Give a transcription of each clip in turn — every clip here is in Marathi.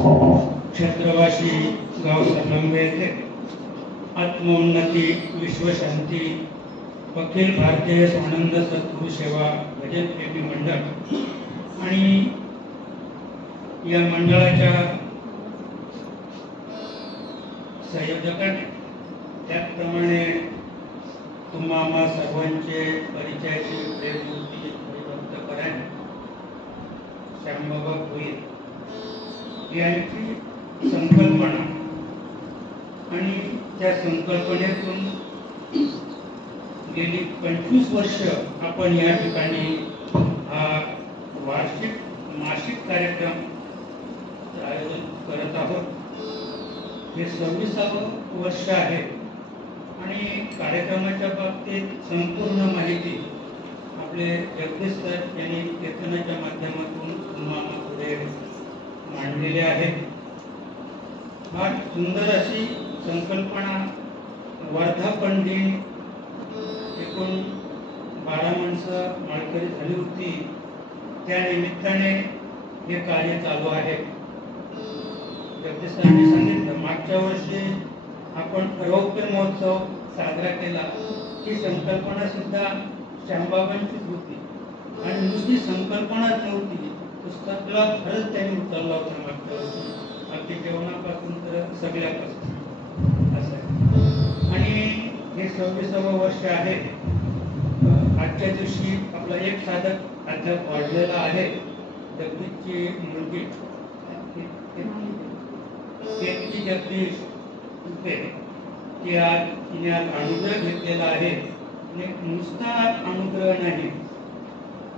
क्षेत्रवासी गाव संगमे येथे आत्मोन्नती विश्वशांती अखिल भारतीय स्वानंद सद्गुरू सेवा भजन प्रेमी मंडळ आणि या मंडळाच्या संयोजकांनी त्याप्रमाणे तुम्हा आम्हा सर्वांचे परिचयाची प्रेममूर्ती परिवर्त करायला श्यामबाबा होईल यांची संकल्पना आणि त्या संकल्पनेतून गेली 25 वर्ष आपण या ठिकाणी हा वार्षिक मासिक कार्यक्रम आयोजन करत आहोत. हे 26वे वर्ष आहे आणि कार्यक्रमाच्या बाबतीत संपूर्ण माहिती आपले जगदीश सर यांनी कीर्तनाच्या माध्यमातून तुम्हाला पुढे मांडलेली आहे. फार सुंदर अशी संकल्पना वर्धापन दिन एकूण 12 माणसं माळकरी झाली होती. त्या निमित्ताने हे कार्य चालू आहे. जगदीश सरांनी सांगितलं मागच्या वर्षी आपण रौप्य महोत्सव साजरा केला. ही संकल्पना सुद्धा श्यामबाबांचीच होती आणि नुसती संकल्पनाच नव्हती, पुस्तकाला खरंच त्यांनी उचलला होता मागच्या वर्षी. अगदी जेवणापासून तर सगळ्यापासून असं आहे. आणि हे 26वे वर्ष आहे. आजच्या दिवशी आपला एक साधक अध्याप वाढलेला आहे. जगदीशची मुलगी जगदीश ती आज तिने अनुग्रह घेतलेला आहे. नुसता अनुग्रह नाही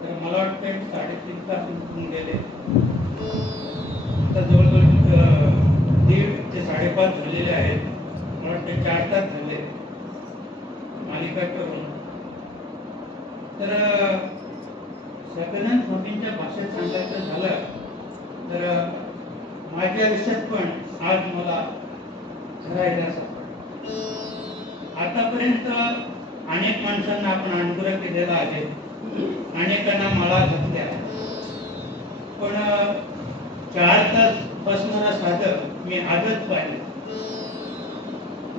तर मला वाटतं 3.5 तास उठून गेले. आता जवळजवळ 1.5 ते 5.5 झालेले आहेत. मला वाटतं 4 तास झाले मालिका करून. तर सगळ्यांना स्वामींच्या भाषेत सांगायचं झालं तर माझ्या आयुष्यात पण आज मला धरायला सापडलं. आतापर्यंत अनेक माणसांना आपण अनुग्रह केलेला आहे, अनेकांना मला घेतल्या, पण 4 तास बसणारा साधक मी आजच पाहिले.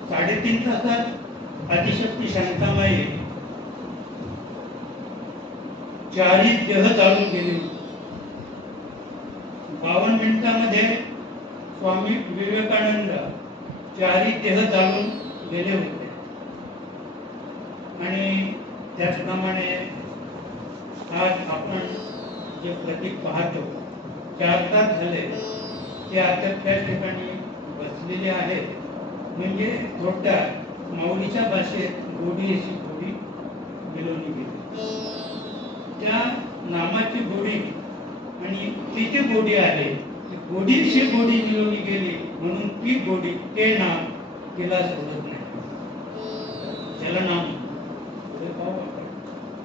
3.5 तासात आदिशक्ती शांतामाई 4 देह चालून गेली. 52 मिनिटांमध्ये स्वामी विवेकानंद 4 देह चालून गेले होते. आणि त्याचप्रमाणे आज आपण जे प्रतीक पाहतो 4 तास झाले ते आता त्या ठिकाणी बसलेले आहेत. म्हणजे थोडक्यात माऊलीच्या भाषेत गोडी अशी गोडी मिळवली गेली. त्या नामाची गोडी आणि तिची गोडी आहे. गोडीशी गोडी मिळवली गेली म्हणून ती गोडी ते नाम तिला सोडत नाही. त्याला नाम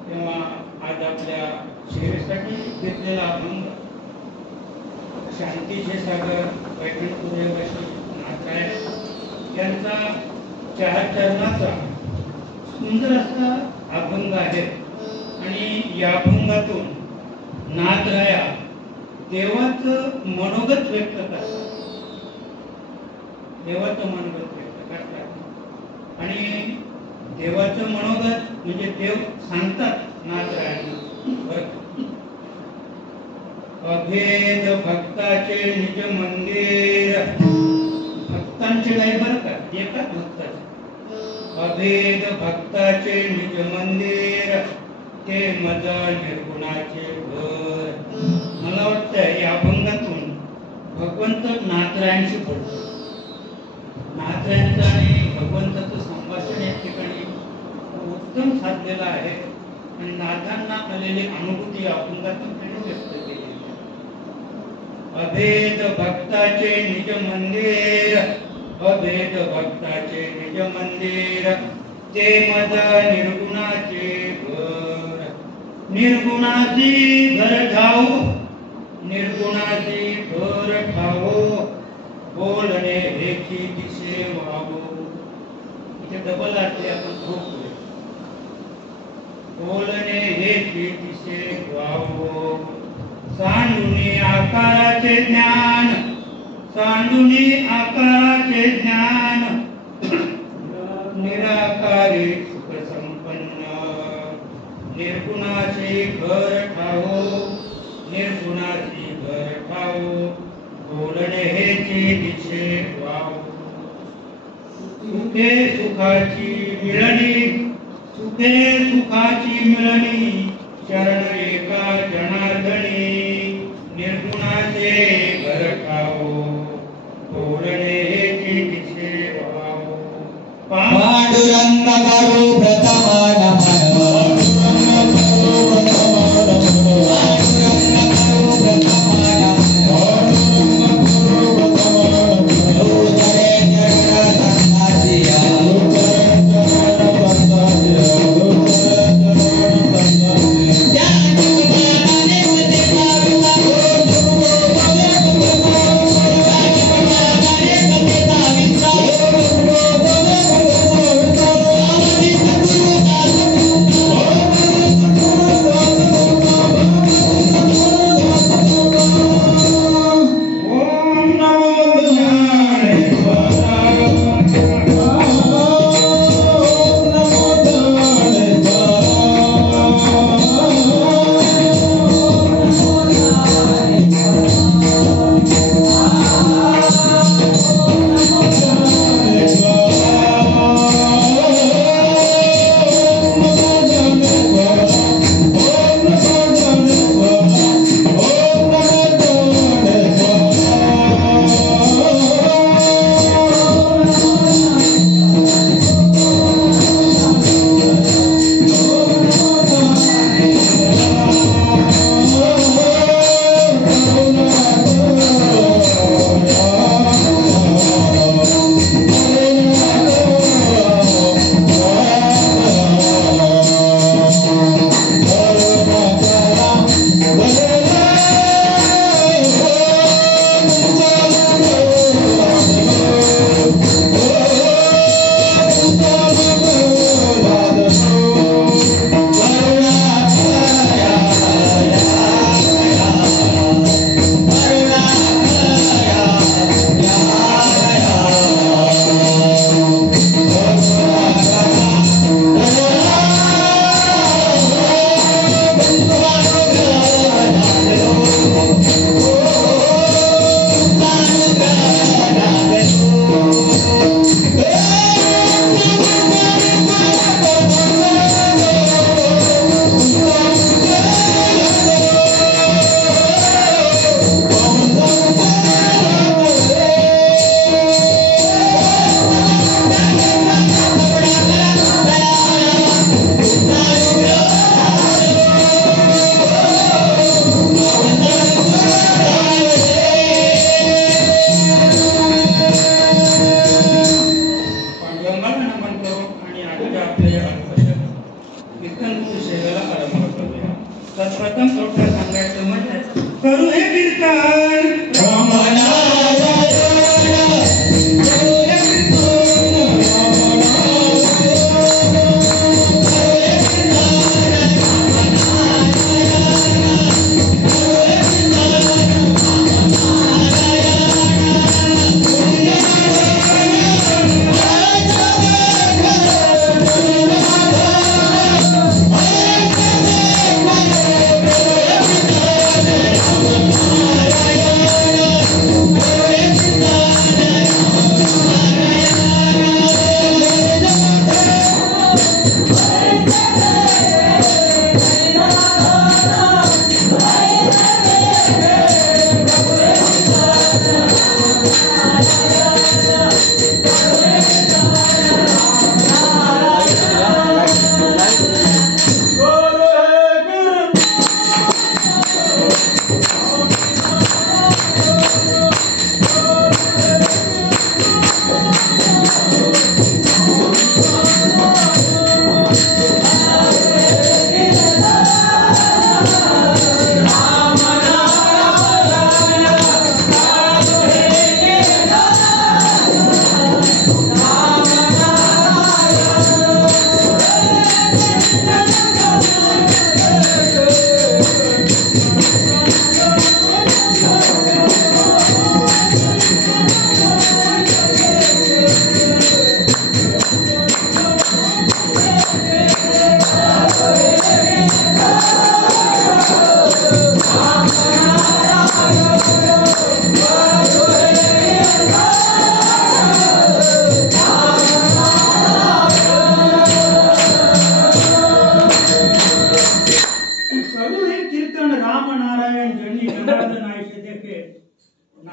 तेव्हा आज आपल्या सेवेसाठी घेतलेला अभंग शांतीचे सागर वैकुंठपुरेवशी नाथराय यांचा 4 चरणाचा सुंदर असा अभंग आहे. आणि या अभंगातून नाथराया देवाचं मनोगत व्यक्त करतात. देवाचं मनोगत व्यक्त करतात आणि देवाचं मनोगत म्हणजे देव सांगतात नाथरायांना. अभेद भक्ताचे निज मंदिर, भक्तांचे नाही बरं का, एकाच भक्ताचे. अभेद भक्ताचे निज मंदिर, ते मज निर्गुणाचे घर. मला वाटतं या अभंगातून भगवंत नाथरायांशी बोलतो. नाथरायांचं आणि भगवंताचं संभाषण या ठिकाणी उत्तम साधलेलं आहे आणि नाथांना आलेली अनुभूती या अभंगातून त्यांनी व्यक्त केली. अभेद भक्ताचे निज मंदिर, अभेद भक्ताचे निज मंदिर, ते मज निर्गुणाचे घर. निर्गुणाची घर ठाऊ, निर्गुणाची घर ठावो, बोलणे हेची दिसे व्हावो. इथे डबल आटले आपण खूप बोलणे हेची दिसे व्हावो. सांडूने आकाराचे ज्ञान, तांडुनी आकाराचे ज्ञान निराकारे सुख संपन्न निर्गुणाचे घर ठावो निर्गुणाची घर ठावो बोलणे हेची दिशे वाव सुखे सुखाची मिळणी चरण एका जनार्दनी निर्गुणाचे घर ठावो बोलणे हेची दिशे वाव पांडुरंग करू प्रथम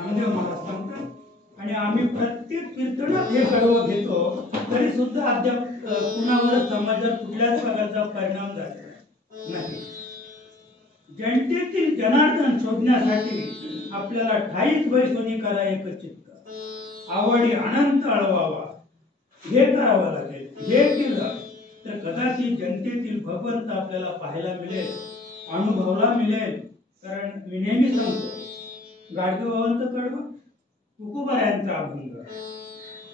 नामदेव महाराज सांगतात आणि आम्ही प्रत्येक कीर्तनात हे कडवं घेतो तरी सुद्धा अद्याप कुणावर समाजात कुठल्याच प्रकारचा परिणाम झाला नाही. जनतेतील जनार्दन शोधण्यासाठी आपल्याला ठाईच वैसोनी करा एकच चित्त आवडी अनंत अळवावा हे करावं लागेल. हे केलं तर कदाचित जनतेतील भगवंत आपल्याला पाहायला मिळेल, अनुभवला मिळेल. कारण मी नेहमी सांगतो गाडगेबाबांचं कडवं तुकोबारायांचा अभंग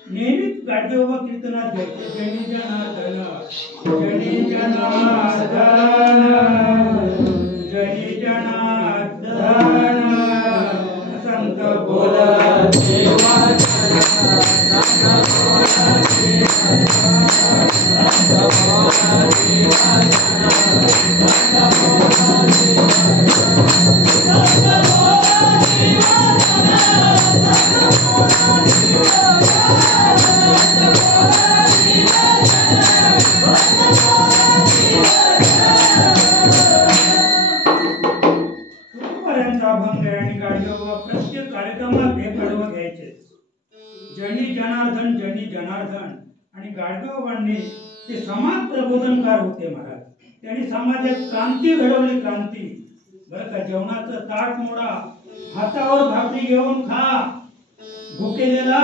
नेहमीच गाडगेबाबा कीर्तनात घ्यायचे. जनी जनार्दन जनी जनार्दन जनी जनार्दन संत बोलत अभंग आहे आणि गाडगेबाबा प्रत्येक कार्यक्रमात हे कडवं घ्यायचे. जनी जनार्दन जनी जनार्दन. आणि गाडगेबाबांनी ते समाज प्रबोधनकार होते महाराज. त्यांनी समाजात क्रांती घडवली. क्रांती बरं का. जेवणाचं ताट मोडा, हातावर भाकरी घेऊन खा, भुकेलेला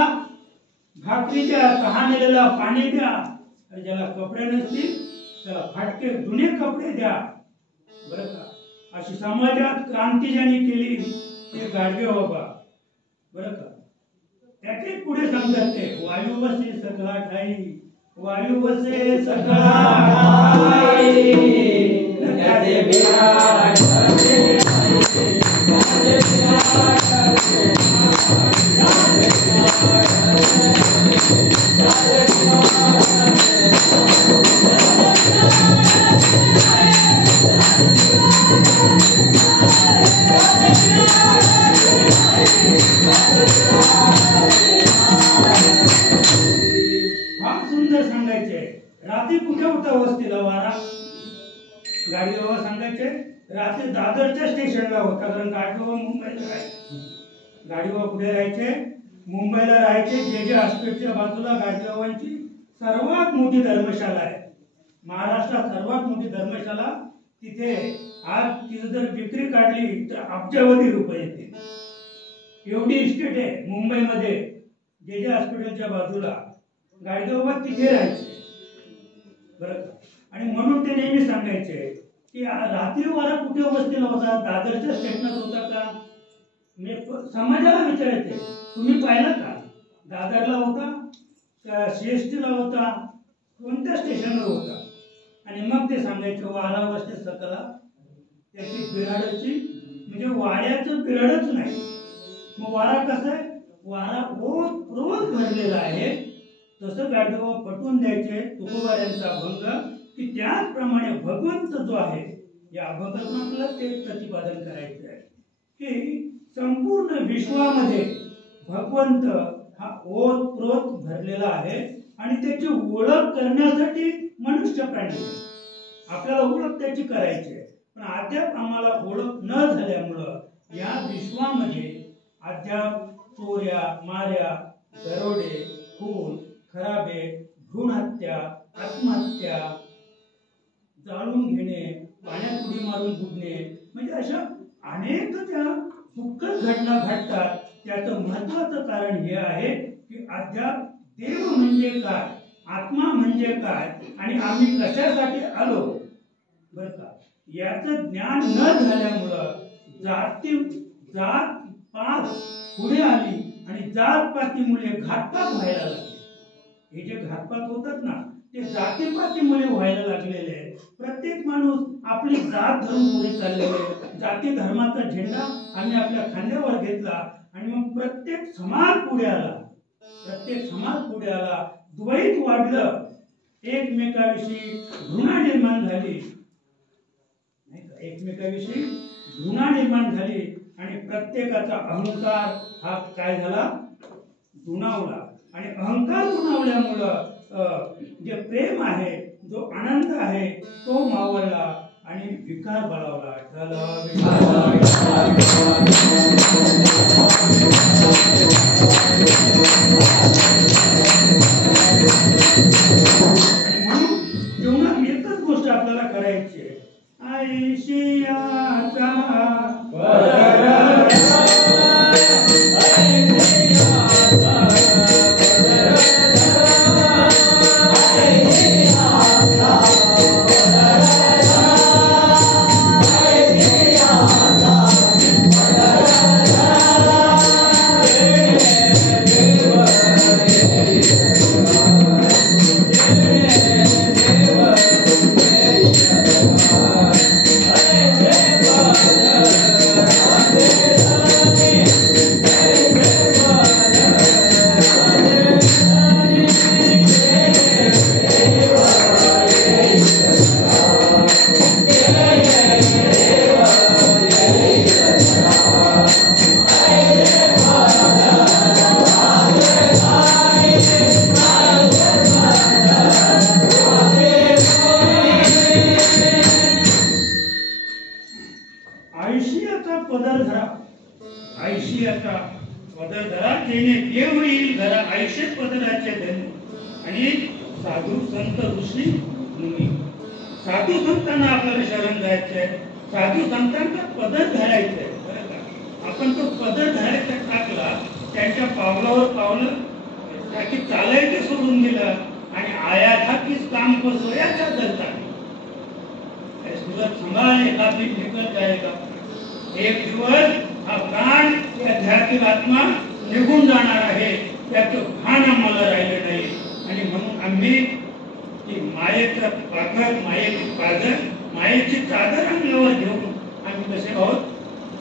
भाकरी द्या, तहानेलेला पाणी द्या, ज्याला कपडे नसतील त्याला फाटके जुने कपडे द्या. बरं का. अशी समाजात क्रांती ज्यांनी केली ते गाडगेबाबा. बरं का. त्याचे पुढे सांगतात ते वायू वसे सगळा ठाई वायू वसे सगळा ठाई त्याचे विराट सुंदर सांगायचे. रात्री कुठे होता वस्तीला वारा. गाडगेबाबा सांगायचे रात्री दादरच्या स्टेशनला होता. कारण गाडगेबाबा मुंबईला राहायचे. गाडगेबाबा कुठे राहायचे? मुंबईला राहायचे. जे जे हॉस्पिटलच्या बाजूला गाडगेबाबांची सर्वात मोठी धर्मशाला आहे. महाराष्ट्रात सर्वात मोठी धर्मशाला तिथे. आज तिथे जर विक्री काढली तर अब्जावधी रुपये येते. एवढी इस्टेट आहे मुंबईमध्ये. जे जे हॉस्पिटलच्या बाजूला गाडगेबाबा तिथे राहायचे. बरं. आणि म्हणून ते नेहमी सांगायचे की रात्री वारा कुठे वस्तीला होता? दादरच्या स्टेशनात होता का? म्हणजे समाजाला विचारायचे तुम्ही पाहिलं का? दादरला होता का CST ला होता? कोणत्या स्टेशनवर होता? आणि मग ते सांगायचे वारा वस्ती सकला त्याची बिराडाची म्हणजे वाऱ्याचं बिराडच नाही. मग वारा कसा आहे? वारा रोज भरलेला आहे. तसं गाडगेबाबा पटवून द्यायचे तुकोबारायांचा अभंग की त्याचप्रमाणे भगवंत जो आहे या अभंगातून आपल्याला ते प्रतिपादन करायचं आहे की संपूर्ण विश्वामध्ये भगवंत हा ओतप्रोत भरलेला आहे आणि त्याची ओळख करण्यासाठी मनुष्य प्राणी आपल्याला ओळख त्याची करायची आहे. पण अद्याप आम्हाला ओळख न झाल्यामुळं या विश्वामध्ये अद्याप चोऱ्या, माऱ्या, दरोडे, खून, खराबे, भ्रूण हत्या, आत्महत्या, जाळून घेणे, पाण्यात उडी मारून बुडणे म्हणजे अशा अनेक त्या दुःखद घटना घडतात. त्याचं महत्वाचं कारण हे आहे की अद्याप देव म्हणजे काय, आत्मा म्हणजे काय आणि आम्ही कशासाठी आलो बरं का याचं ज्ञान न झाल्यामुळं जात पात पुढे आली आणि जात पातीमुळे घातपात व्हायला लागले. हे जे घातपात होतात ना ते जातीपातीमुळे व्हायला लागलेले आहे. प्रत्येक माणूस आपली जात धरून पुढे चाललेले. जाती धर्माचा झेंडा आम्ही आपल्या खांद्यावर घेतला आणि मग प्रत्येक समाज पुढे आला. द्वैत वाढलं. एकमेकाविषयी घृणा निर्माण झाली आणि प्रत्येकाचा अहंकार हा काय झाला? दुणावला. आणि अहंकार दुणावल्यामुळं जे प्रेम आहे, जो आनंद आहे तो मावळला आणि विकार बळावला. आणि म्हणून जीवनात एकच गोष्ट आपल्याला करायची आहे, आयशियाचा आयशियाचा पदर धरा, आयशियाचा पदर धरा, तेने देव येईल घरा, आयशे पदराचे धनी. आणि साधू संत ऋषी मुनी, साधू संतांना आपल्याला शरण जायचंय, साधू संतांचा पदर धरायचंय. आपण तो पदर धरायचा टाकला, त्यांच्या पावलावर पावलं की चालायचं सोडून दिलं आणि आयाठाकीच काम करतो याच्या दलता सूरत संभाळणे काफी निकल जाएगा. एक दिवस हा प्राण या ध्यातील आत्मा निघून जाणार आहे, त्याचं भान आम्हाला राहिलं नाही. आणि म्हणून आम्ही ती मायेचं पाखर, मायेची पाजर, मायेची चादर अंगावर घेऊन आम्ही कसे आहोत,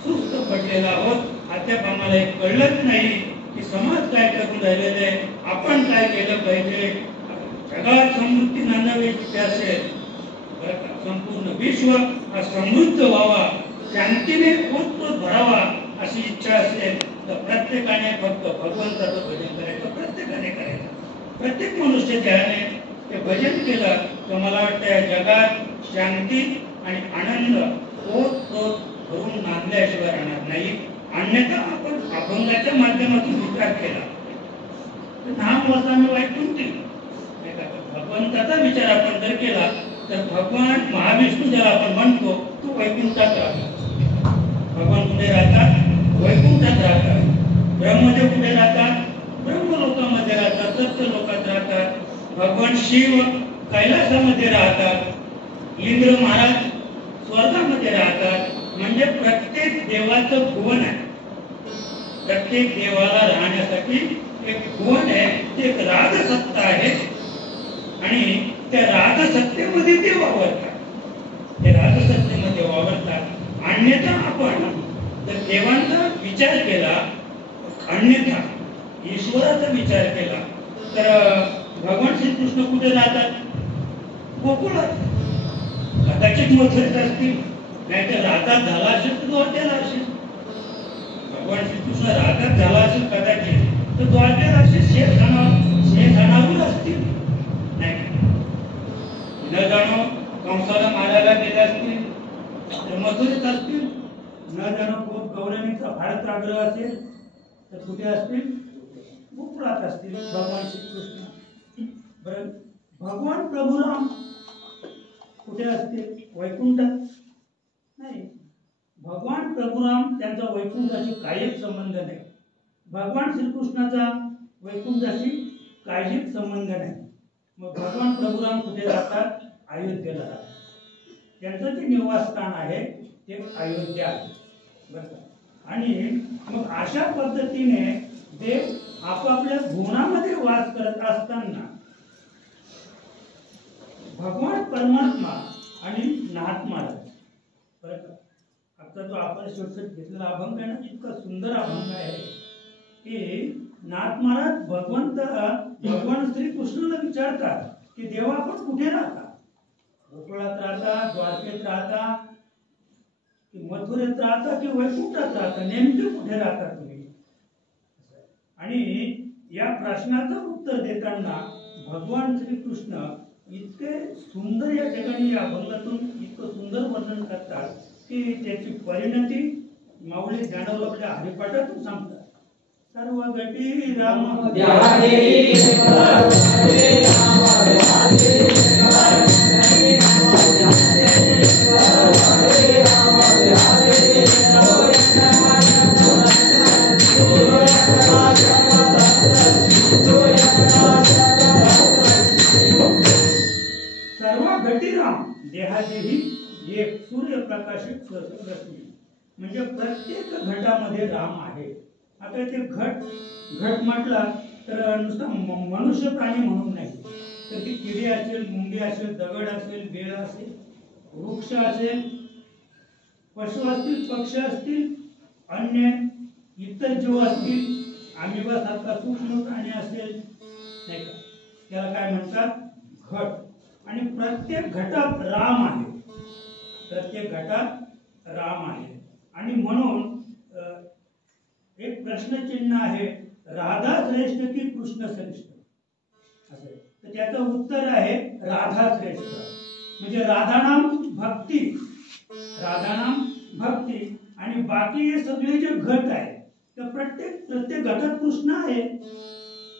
सुस्त पडलेला आहोत. अद्याप आम्हाला हे कळलंच नाही की समाज काय करून राहिलेला आहे, आपण काय केलं पाहिजे. जगात समृद्धी नांदावी असेल, संपूर्ण विश्व हा समृद्ध व्हावा, शांतीने ओतप्रोत भरावा अशी इच्छा असेल तर प्रत्येकाने फक्त भगवंताचं भजन करायचं, प्रत्येकाने करायचं. प्रत्येक मनुष्य ज्याने ते भजन केलं तर मला वाटतं या जगात शांती आणि आनंद ओतप्रोत भरून नांदल्याशिवाय राहणार नाही. अन्यथा आपण अभंगाच्या माध्यमातून विचार केला तर नाम वसाने वैकुंठी, भगवंताचा विचार आपण जर केला तर भगवान महाविष्णू ज्याला आपण म्हणतो तो वैकुंठात राहतो. भगवान कुठे राहतात? वैकुंठात राहतात. ब्रह्मदेव कुठे राहतात? ब्रह्मलोकामध्ये राहतात, सत्य लोकात राहतात. भगवान शिव कैलासामध्ये राहतात. इंद्र महाराज स्वर्गामध्ये राहतात. म्हणजे प्रत्येक देवाचं भुवन आहे. प्रत्येक देवाला राहण्यासाठी एक भुवन आहे, ते एक राजसत्ता आहे आणि त्या राजसत्तेमध्ये ते वावरतात, ते राजसत्तेमध्ये वावरतात. अन्यथा आपण जर देवांचा विचार केला, अन्यथा ईश्वराचा विचार केला तर भगवान श्रीकृष्ण कुठे राहतात? गोकुळात. कदाचित मथुरेत असतील, नाहीतर राधात झाला असेल तर द्वारकेला असेल. भगवान श्रीकृष्ण राधात झाला असेल कदाचित तर द्वारकेला असेल, शेखानावर असतील. नाही न जाणो कंसाला मारायला गेले असतील तर मथुरेत असतील. न जाणो खूप गौरवणीचा भारत आग्रह असेल तर कुठे असतील? गोकुळात असतील भगवान श्रीकृष्ण. बरं, भगवान प्रभुराम कुठे असतील? वैकुंठात नाही. भगवान प्रभुराम त्यांचा वैकुंठाशी काहीच संबंध नाही. भगवान श्रीकृष्णाचा वैकुंठाशी काहीच संबंध नाही. मग भगवान प्रभुराम कुठे राहतात? अयोध्येला राहतात. त्यांचं जे निवासस्थान आहे ते अयोध्या आहे. बरं, आणि मग अशा पद्धतीने देव आपापल्या भुवनामध्ये वास करत असताना भगवान परमात्मा आणि नाथ महाराज, बरं का, आता जो आपण शेवट घेतलेला अभंग आहे ना, इतका सुंदर अभंग आहे की नाथ महाराज भगवान श्रीकृष्णाला विचारतात की देवा आपण कुठे राहता? गोकुळात राहता, द्वारकेत राहता, की मथुरेत राहता, की वैकुंठात राहता? नेमके कुठे राहता तुम्ही? आणि या प्रश्नाचं उत्तर देताना भगवान श्रीकृष्ण इतके सुंदर या ठिकाणी या अभंगातून इतकं सुंदर वर्णन करतात की त्याची परिणती माऊली ज्ञानोबा आपल्या हरिपाठातून सांगतात. सर्व गटी राम सर्व घटी राम देहादेही एक सूर्यप्रकाशित रश्मी. म्हणजे प्रत्येक घटामध्ये राम आहे. आता ते घट म्हटला तर नुसतं मनुष्य प्राणी म्हणून नाही, तर ती किडी असेल, मुंगी असेल, दगड असेल, बेळ असेल, वृक्ष असेल, पशु असतील, पक्षी असतील, अन्य इतर जीव असतील, आमिबा सारखा सूक्ष्म प्राणी असेल, नाही का, त्याला काय म्हणतात घट. आणि प्रत्येक घटात राम आहे. प्रत्येक घटात राम आहे. आणि म्हणून एक प्रश्नचिन्ह आहे, राधा श्रेष्ठ की कृष्ण श्रेष्ठ असे. तर त्याचं उत्तर आहे राधा श्रेष्ठ. म्हणजे राधानाम भक्ती, राधानाम भक्ती. आणि बाकी हे सगळे जे घट आहे तर प्रत्येक घटात कृष्ण आहे.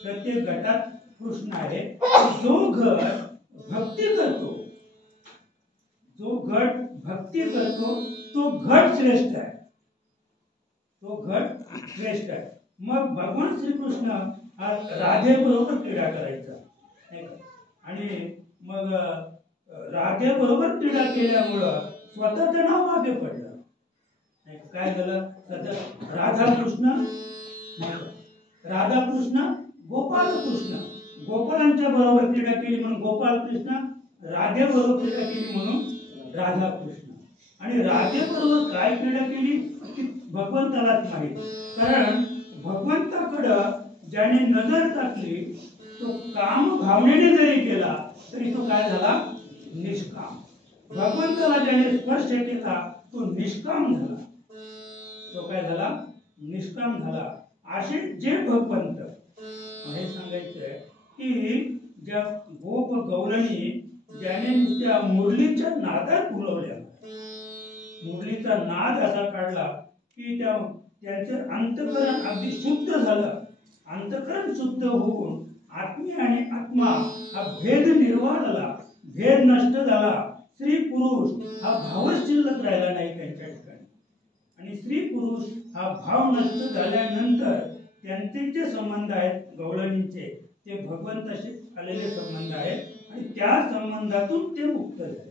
प्रत्येक घटात कृष्ण आहे. जो घट भक्ती करतो, जो घट भक्ती करतो तो घट श्रेष्ठ आहे. तो घट श्रेष्ठ आहे. मग भगवान श्रीकृष्ण हा राधेबरोबर क्रीडा करायचा, आणि मग राधेबरोबर क्रीडा केल्यामुळं स्वतःचं नाव मागे पडलं. काय झालं? राधाकृष्ण गोपालकृष्ण, गोपालांच्या बरोबर क्रीडा केली म्हणून गोपालकृष्ण, राधेबरोबर क्रीडा केली म्हणून राधाकृष्ण. आणि राधेबरोबर काय क्रीडा केली ती भगवंतालाच माहीत. कारण भगवंताकडं ज्याने नजर टाकली तो काम भावनेने जरी केला तरी तो काय झाला? निष्काम. भगवंताला ज्याने स्पर्श केला तो निष्काम झाला. तो काय झाला? निष्काम झाला. असे जे भगवंत, हे सांगायचंय की ज्या गोप गौरणी ज्याने नुसत्या मुरलीच्या नादात फुलवल्या, मुरलीचा नाद असा काढला की त्यांचं अंतःकरण अगदी शुद्ध झालं. अंतःकरण शुद्ध होऊन आत्मी आणि आत्मा हा भेद निर्वाळला, भेद नष्ट झाला. स्त्री पुरुष हा भावच शिल्लक राहिला नाही त्यांच्या ठिकाणी. आणि स्त्री पुरुष हा भाव नष्ट झाल्यानंतर त्यांचे जे संबंध आहेत गवळणींचे ते भगवंताशी आलेले संबंध आहेत आणि त्या संबंधातून ते मुक्त झाले.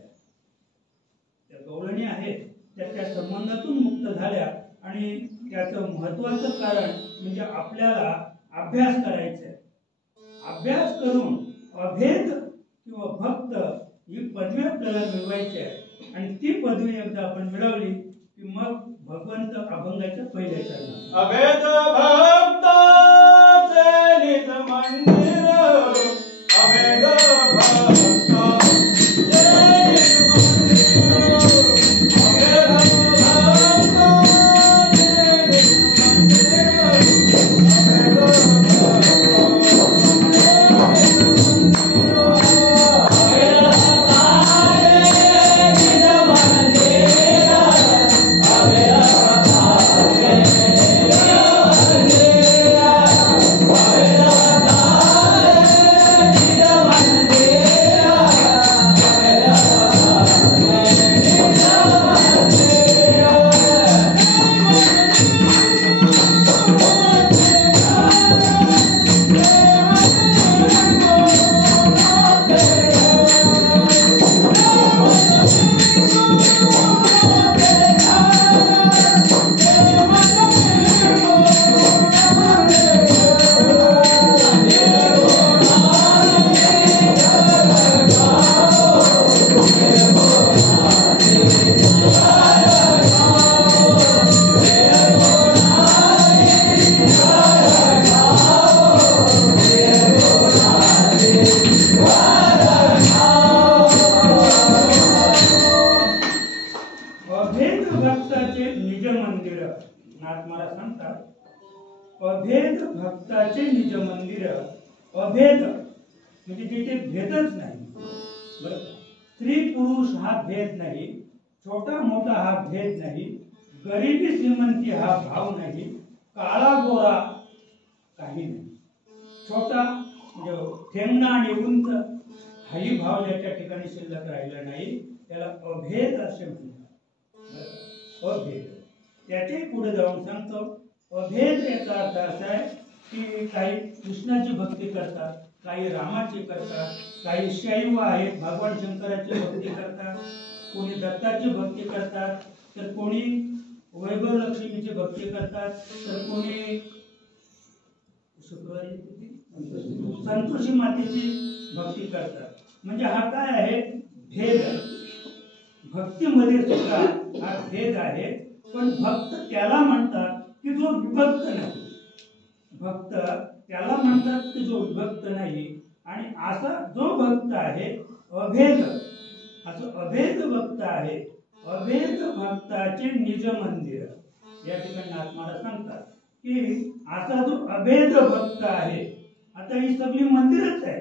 त्या गवळणी आहेत त्या संबंधातून मुक्त झाल्या. आणि त्याचं महत्वाचं कारण म्हणजे आपल्याला अभ्यास करायचा आहे. अभ्यास करून अभेद किंवा भक्त ही पदवी आपल्याला मिळवायची आहे. आणि ती पदवी एकदा आपण मिळवली की मग भगवंत अभंगाच्या पहिल्या चरणात अभेद भक्त निज मंदिर, अभेद भक्त अभेद भक्ताचे निज मंदिर. अभेद म्हणजे तिथे भेदच नाही. बरं, स्त्री पुरुष हा भेद नाही, छोटा मोठा हा भेद नाही, गरिबी श्रीमंती हा भाव नाही, काळा गोरा काही नाही. छोटा म्हणजे ठेंगणा आणि उंच हाही भाव ज्याच्या ठिकाणी शिल्लक राहिला नाही त्याला अभेद असे म्हणतात. अभेद त्याचे पुढे जाऊन सांगतो. अभेद याचा अर्थ असा आहे की काही कृष्णाची भक्ती करतात, काही रामाची करतात, काही शैव आहेत भगवान शंकराची भक्ती करतात, कोणी दत्ताची भक्ती करतात, तर कोणी वैभव लक्ष्मीची भक्ती करतात, तर कोणी शुक्रवारी संतोषी मातेची भक्ती करतात. म्हणजे हा काय आहे? भेद आहे. भक्तीमध्ये सुद्धा हा भेद आहे. पण भक्त त्याला म्हणतात की जो विभक्त नाही. भक्त त्याला म्हणतात की जो विभक्त नाही. आणि असा जो भक्त आहे अभेद, असं अभेद भक्त आहे. अभेद भक्ताचे निज मंदिर या ठिकाणी आत्माला सांगतात की असा जो अभेद भक्त आहे. आता ही सगळी मंदिरच आहे,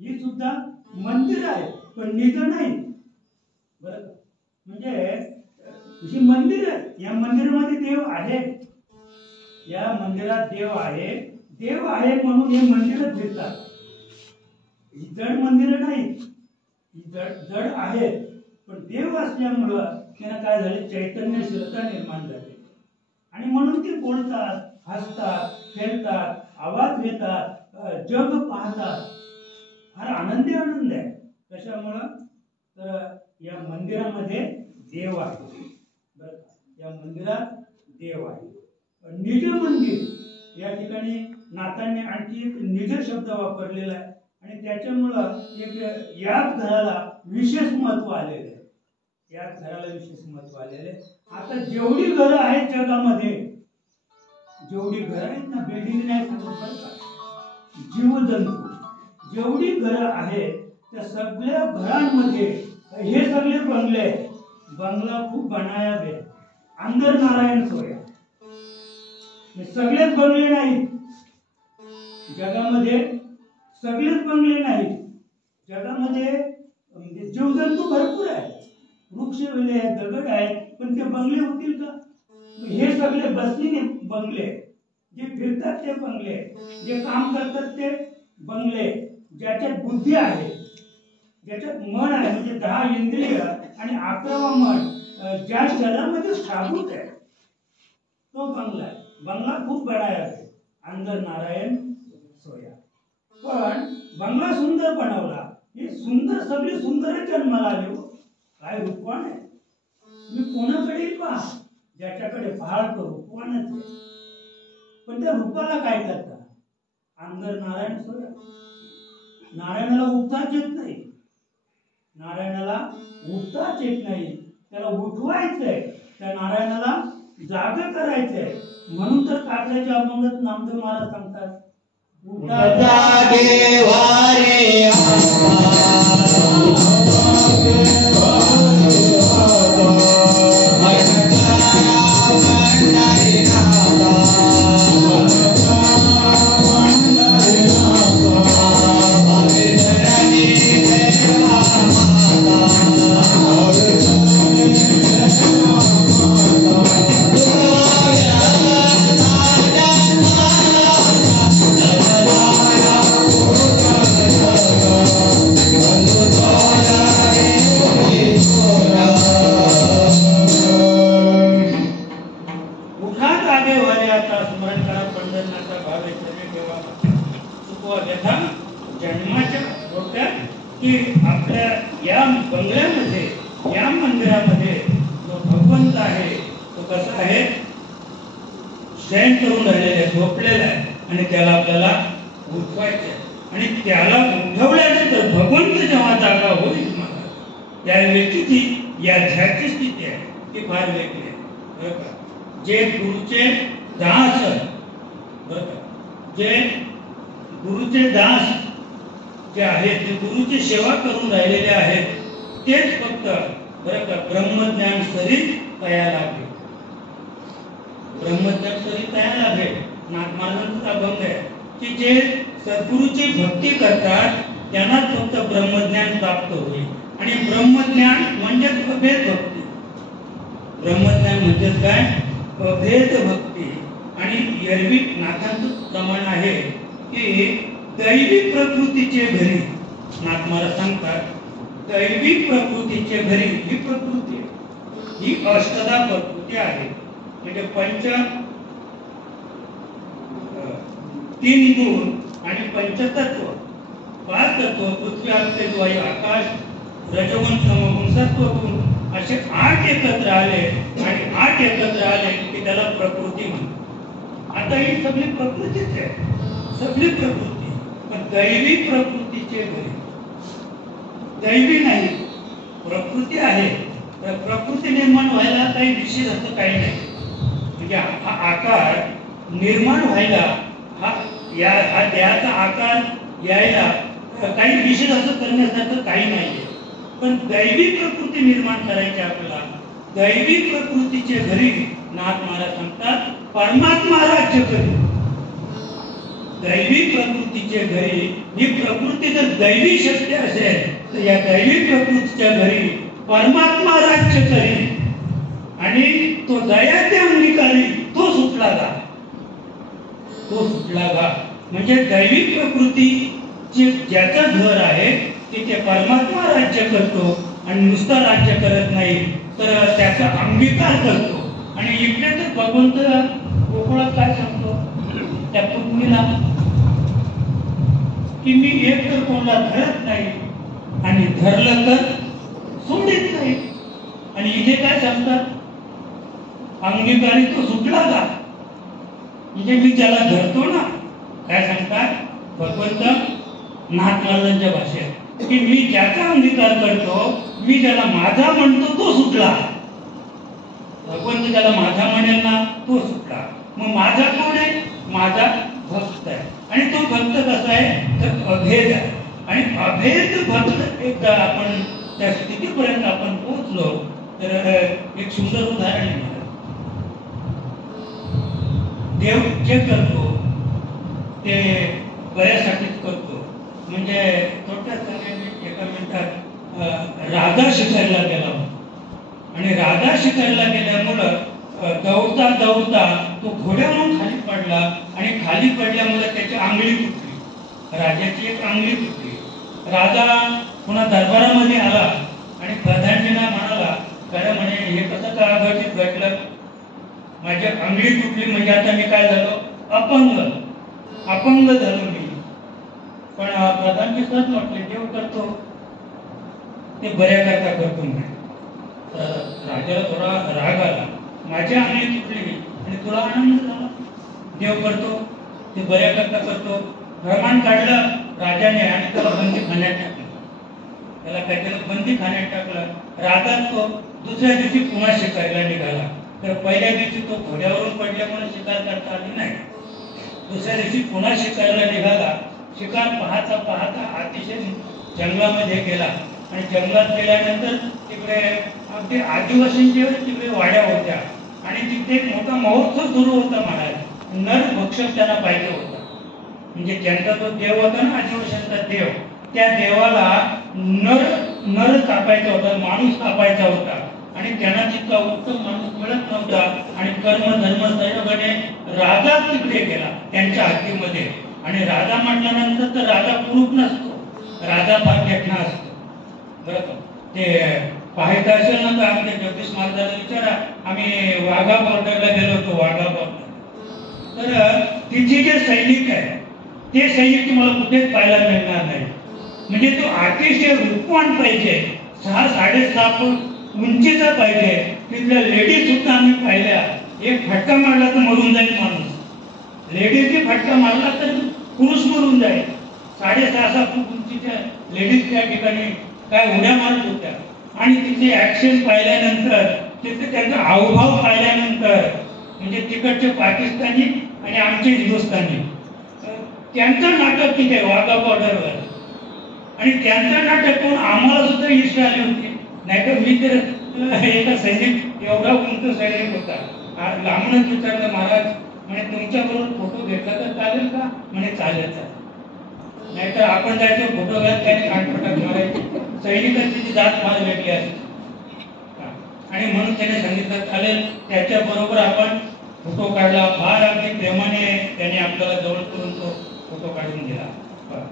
ही सुद्धा मंदिर आहे पण निज नाही. बरं, म्हणजे ही मंदिर आहे, या मंदिरामध्ये देव आहे, या मंदिरात देव आहे. देव आहे म्हणून हे मंदिर फिरतात. ही जड मंदिर नाही, ही जड आहे. पण देव असल्यामुळं त्यांना काय झाले? चैतन्यशीलता निर्माण झाली. आणि म्हणून ते बोलतात, हसतात, खेळतात, आवाज घेतात, जग पाहतात. फार आनंदी आनंद आहे. कशामुळं? तर या मंदिरामध्ये देव आहे. बरं, या मंदिरात देव आहे. निज मंदिर या ठिकाणी नाथांनी आणखी एक निज शब्द वापरलेला आहे आणि त्याच्यामुळं एक याच घराला विशेष महत्व आलेलं आहे. याच घराला विशेष महत्व आलेलं आहे. आता जेवढी घरं आहेत जगामध्ये, जेवढी घरं आहेत ना, बिल्डिंग नाही सांगत बरं का, जीवजंतू जेवढी घरं आहेत त्या सगळ्या घरांमध्ये हे सगळे बंगले, बंगला खूप बनाया बे अंदर नारायण सोया. सगळेच बंगले नाहीत जगामध्ये, सगळेच बंगले नाहीत जगामध्ये. जीवजंतू भरपूर आहेत, वृक्ष आहेत, दगड आहेत, पण ते बंगले होतील का? हे सगळे बसलेले बंगले, जे फिरतात ते बंगले, जे काम करतात ते बंगले, ज्याच्यात बुद्धी आहे, ज्याच्यात मन आहे, म्हणजे 10 इंद्रिय आणि 11वां मन ज्या शरीरामध्ये साबूत आहे तो बंगला आहे. बंगला खूप बडा आहे, अंदर नारायण सोया. पण बंगला सुंदर बनवला, हे सुंदर सगळे सुंदर जन्माला आले. काय रूपवान आहे. मी कोणाकडे पहा, ज्याच्याकडे पाहाल तो रूपवानच आहे. पण त्या रूपाला काय करता? अंदर नारायण सोया. नारायणाला उठताच येत नाही, नारायणाला उठताच येत नाही. त्याला उठवायचंय, त्या नारायणाला जागा करायचंय. म्हणून तर काकड्याच्या अभंगात नामदेव महाराज सांगतात, उठा देवा रे जन्माच्या थोडक्यात की आपल्या या बंगल्यामध्ये, या मंदिरामध्ये जो भगवंत आहे तो कसा आहे? शयन करून राहिलेला आहे, झोपलेला आहे. आणि त्याला आपल्याला उठवायचं आहे. आणि त्याला उठवल्यानंतर भगवंत जेव्हा जागा होईल त्या व्यक्तीची या ध्याची स्थिती आहे ती फार वेगळी आहे. बरं का? जे गुरुचे दास, बरं का, जे गुरुचे दास जे आहेत, जे गुरुची सेवा करून राहिलेले आहेत, तेच फक्त बरं का ब्रह्मज्ञान सरी तया लाभे. ब्रह्मज्ञान सरी तया लाभे. नाथ महाराजांचा अभंग आहे की जे सद्गुरूची भक्ती करतात त्यांनाच फक्त ब्रह्मज्ञान प्राप्त होईल. आणि ब्रह्मज्ञान म्हणजेच अभेद भक्ती. ब्रह्मज्ञान म्हणजेच काय? अभेद भक्ती. आणि एरवी नाथांचं प्रमाण आहे की दैवी प्रकृतीचे घरी, नाथ महाराज सांगतात, दैवी प्रकृतीचे घरी, ही प्रकृती ही अष्टधा प्रकृती आहे. म्हणजे तीन गुण आणि पंचतत्व, पाच तत्व, पृथ्वी आकाश वायू आकाश, रजोगुण तमोगुण सत्वगुण, असे 8 एकत्र आले आणि 8 एकत्र आले की त्याला प्रकृती म्हणतात. आता ही सगळी प्रकृतीच आहे, सगळी प्रकृती. पण दैवी प्रकृतीचे घरी, दैवी नाही, प्रकृती आहे. तर प्रकृती निर्माण व्हायला काही विशेष असं काही नाही. म्हणजे हा आकार निर्माण व्हायला, हा देहाचा आकार यायला काही विशेष असं करण्यासारखं काही नाहीये. पण दैवी प्रकृती निर्माण करायची आपल्याला. दैवी प्रकृतीचे घरी नाथ महाराज सांगतात परमात्मा राज्य करी. दैवी प्रकृतीचे घरी, ही प्रकृती जर दैवी शक्ती असेल तर या दैवी प्रकृतीच्या घरी परमात्मा राज्य करी. आणि तो दयाचे अंगीकारी, तो सुटला गा, तो सुटला गा. म्हणजे दैवी प्रकृती ज्याचं घर आहे तिथे परमात्मा राज्य करतो. आणि नुसता राज्य करत नाही तर त्याचा अंगीकार करतो. आणि इकडे तर भगवंत गोकुळात काय सांगतो त्या पत्नीला की मी एक तर कोणाला धरत नाही आणि धरलं तर सोडित नाही. आणि इथे काय सांगतात? अंगीकारी तो सुटला का? म्हणजे मी ज्याला धरतो ना, काय सांगतात भगवंत नाथ महाराजांच्या भाषेत की मी ज्याचा अंगीकार करतो, मी ज्याला माझा म्हणतो तो सुटला. भगवंत ज्याला माझा म्हणेल ना तो सुटला. मग माझा कोण आहे? माझा भक्त आहे. आणि तो भक्त कसा आहे तर अभेद आहे. आणि अभेद भक्त एकदा आपण त्या स्थितीपर्यंत आपण पोहोचलो तर एक सुंदर उदाहरण आहे. देव जे करतो ते बऱ्यासाठीच करतो. म्हणजे थोडक्यात सांगायचं, एका मिनिटात राधा शिकायला गेला आणि राधा शिकायला गेल्यामुळं दौडता दौडता तो घोड्यावरून खाली पडला आणि खाली पडल्यामुळे त्याची आंगळी तुटली. राजाची एक आंगळी तुटली. राजा पुन्हा दरबारामध्ये आला आणि प्रधानजींना म्हणाला, खरं म्हणे हे कसं का अघटित घडलं? माझी आंगळी तुटली म्हणजे आता मी काय झालो? अपंग झालो मी. पण प्रधानजी सहज म्हटले देव करतो ते बऱ्या करता करतो म्हणे. राजाला थोडा राग आला, माझी आंगळी तुटली आणि तुला आनंद झाला. देव करतो ते बऱ्या करता करतो. प्रमाण काढलं राजाने आणि त्याला बंदी खाण्यात टाकलं. त्याला काय केलं? बंदी खाण्यात टाकलं. राजा तो दुसऱ्या दिवशी पुन्हा शिकायला निघाला. तर पहिल्या दिवशी तो घोड्यावरून पडल्यामुळे शिकार करता आली नाही. दुसऱ्या दिवशी पुन्हा शिकायला निघाला. शिकार पाहता पाहता अतिशय जंगलामध्ये गेला आणि जंगलात गेल्यानंतर तिकडे अगदी आदिवासींचे तिकडे वाड्या होत्या आणि तिथे एक मोठा महोत्सव सुरू होता. महाराज नर भक्षक त्यांना पाहिजे होता. म्हणजे ज्यांचा तो देव होता ना, आदिवासींचा देव, त्या देवाला नर कापायचा होता, माणूस कापायचा होता. आणि त्यांना तितका उत्तम माणूस मिळत नव्हता. आणि कर्म धर्म सर्वपणे राजा तिकडे गेला त्यांच्या हद्दीमध्ये. आणि राजा म्हटल्यानंतर तर राजा कुरूप नसतो, राजा फार देखणा असतो. बरं का? ते पाहायचं असेल ना तर आमच्या जगदीश महाराजांना विचारा. आम्ही वाघा बॉर्डरला गेलो होतो. वाघा बॉर्डर तर तिथे जे सैनिक आहे ते सैनिक तुम्हाला कुठेच पाहायला मिळणार नाही. म्हणजे तो अतिशय रूपवान पाहिजे, 6-6.5 फूट उंचीचा पाहिजे. तिथल्या लेडीज सुद्धा आम्ही पाहिल्या. एक फटका मारला तर मरून जाईल माणूस. लेडीजने फटका मारला तर पुरुष मरून जाईल. 6.5 फूट उंचीच्या लेडीज त्या ठिकाणी काय उड्या मारत होत्या. आणि तिथे ऍक्शन पाहिल्यानंतर, तिथे त्यांचा हावभाव पाहिल्यानंतर, म्हणजे तिकडचे पाकिस्तानी आणि आमचे हिंदुस्थानी, त्यांचं नाटक तिथे वाघा बॉर्डरवर. आणि त्यांचं नाटक कोण आम्हाला सुद्धा ईर्ष्या आली होती. नाहीतर मी तर एका सैनिक, एवढा उंच सैनिक होता, लांबूनच विचारलं, महाराज म्हणे तुमच्या बरोबर फोटो घेतला तर चालेल का? म्हणे चालेल. नाहीतर आपण जायचो फोटो घ्यायला त्याने कानफटात मारायचे. सैनिकांची ती जात फार वेगळी असते आणि म्हणून त्याने सांगितलं चालेल त्याच्या बरोबर आपण फोटो काढला. फार अगदी प्रेमाने त्याने आपल्याला जवळ करून तो फोटो काढून दिला.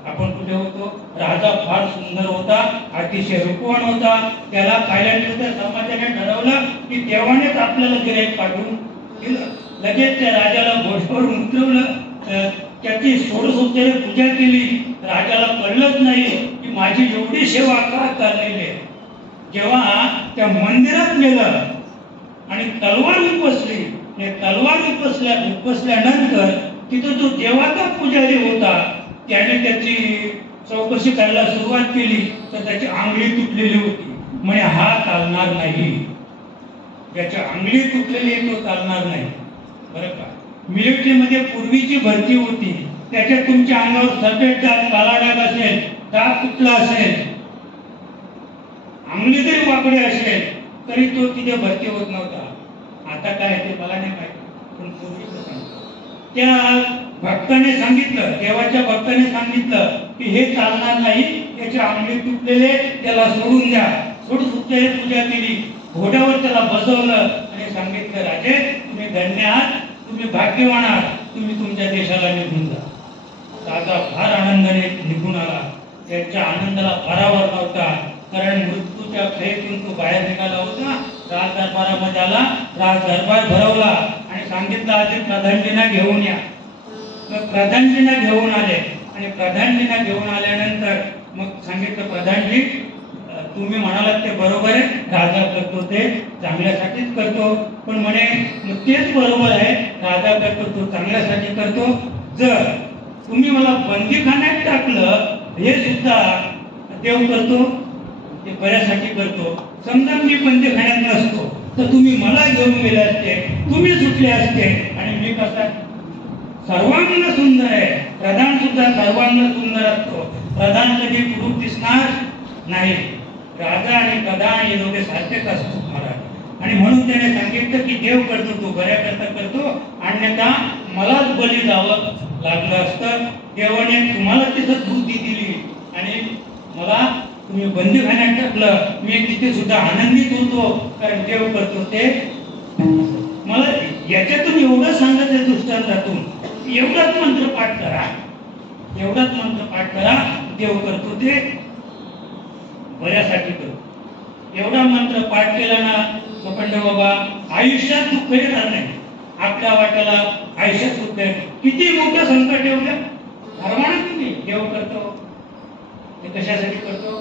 आपण कुठे होतो? राजा फार सुंदर होता, अतिशय रूपवान होता. त्याला पाहिल्यानंतर समाजाने ठरवलं की देवानेच आपल्याला गिऱ्हाईक पाठवून दिलं. लगेच त्या राजाला घोड्यावरून उतरवलं, त्याची षोडशोपचारे पूजा केली. राजाला कळलंच नाही की माझी एवढी सेवा का चाललेली आहे. जेव्हा त्या मंदिरात गेलं आणि तलवार उपसली, तलवार उपसल्यानंतर तिथं जो देवाचा पुजारी होता त्याने त्याची चौकशी करायला सुरुवात केली तर त्याची अंगठी तुटलेली होती. म्हणे हा चालणार नाही, ज्याच्या अंगठी तुटलेली आहे तो चालणार नाही. बरं का, मिलिटरीमध्ये पूर्वीची भरती होती, त्याच्यात तुमच्या अंगावर सफेद डाग, काला डाग असेल, डाग तुटला असेल, अंगठी जरी वाकडी असेल तरी तो तिथे भरती होत नव्हता. आता काय ते मला नाही माहिती, पण पूर्वीचं सांगतो. त्या भक्ताने सांगितलं, देवाच्या भक्ताने सांगितलं की हे चालणार नाही, याचे अंगठी तुटलेले, त्याला सोडून द्या. षोडशोपचारे पूजा केली, घोड्यावर त्याला बसवलं आणि सांगितलं राजे तुम्ही धन्य आहात, तुम्ही भाग्यवान आहात, तुम्ही तुमच्या देशाला निघून जा. राजा फार आनंदाने निघून आला. त्याच्या आनंदाला पारावर नव्हता, कारण मृत्यूच्या खेळीतून तो बाहेर निघाला होता. राज दरबारामध्ये आला, राज दरबार भरवला आणि सांगितलं आधी प्रधानजींना घेऊन या. मग प्रधानजींना घेऊन आले आणि प्रधानजींना घेऊन आल्यानंतर मग सांगितलं प्रधानजी तुम्ही म्हणालात ते बरोबर आहे, राजा करतो ते चांगल्यासाठीच करतो. पण म्हणे मग तेच बरोबर आहे, राजा करतो तो चांगल्यासाठी करतो. जर तुम्ही मला बंदीखान्यात टाकलं हे सुद्धा देव करतो, ते बऱ्यासाठी करतो. समजा मी बंदीखान्यात नसतो तर तुम्ही मला घेऊन गेले असते, तुम्ही सुटले असते आणि मी कसा सर्वांना सुंदर आहे. प्रधान सुद्धा सर्वांना सुंदर असतो. प्रधान कधी पुरुष दिसणार नाही. राजा आणि प्रधान हे दोघे सारखेच असतात महाराज. आणि म्हणून त्याने सांगितलं की देव करतो तो बऱ्याकरता करतो, अन्यथा मलाच बली जावं लागलं असतं. देवाने तुम्हाला तिथं बुद्धी दिली आणि मला तुम्ही बंदीखान्यात टाकलं, मी तिथे सुद्धा आनंदित होतो, कारण देव करतो ते. मला याच्यातून एवढं सांगत आहे दृष्टांतातून, एवढाच मंत्र पाठ करा, एवढाच मंत्र पाठ करा, देव करतो ते बऱ्यासाठी करतो. एवढा मंत्र पाठ केला ना सपंड बाबा, आयुष्यात दुःख येणार नाही. आपल्या वाट्याला आयुष्यात दुःख आहे. किती मोठं संकट येऊ द्या, धर्मानं तुम्ही देव करतो ते कशासाठी करतो?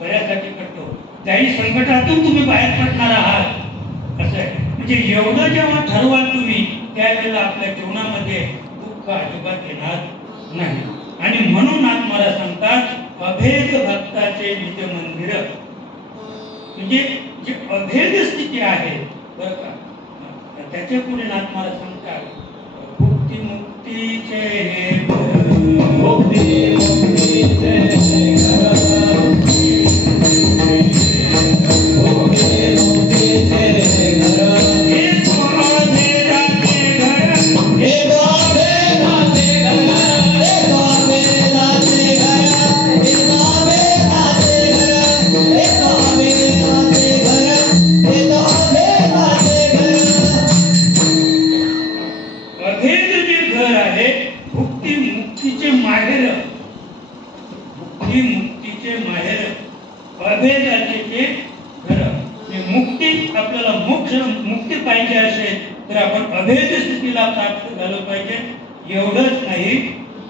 बऱ्यासाठी करतो. त्याही संकटातून तुम्ही बाहेर पडणार आहात असं आहे. म्हणजे एवढं जेव्हा ठरवाल तुम्ही त्यावेळेला आपल्या जीवनामध्ये दुःख अजिबात येणार नाही. आणि म्हणून नाथ महाराज सांगतात अभेद भक्ताचे निज मंदिर, म्हणजे जी अभेद स्थिती आहे बरं का, त्याच्या पुढे नाथ महाराज सांगतात भुक्ती मुक्तीचे हे भुक्ती मुक्तीचे अभेद स्थितीला प्राप्त झालं पाहिजे. एवढंच नाही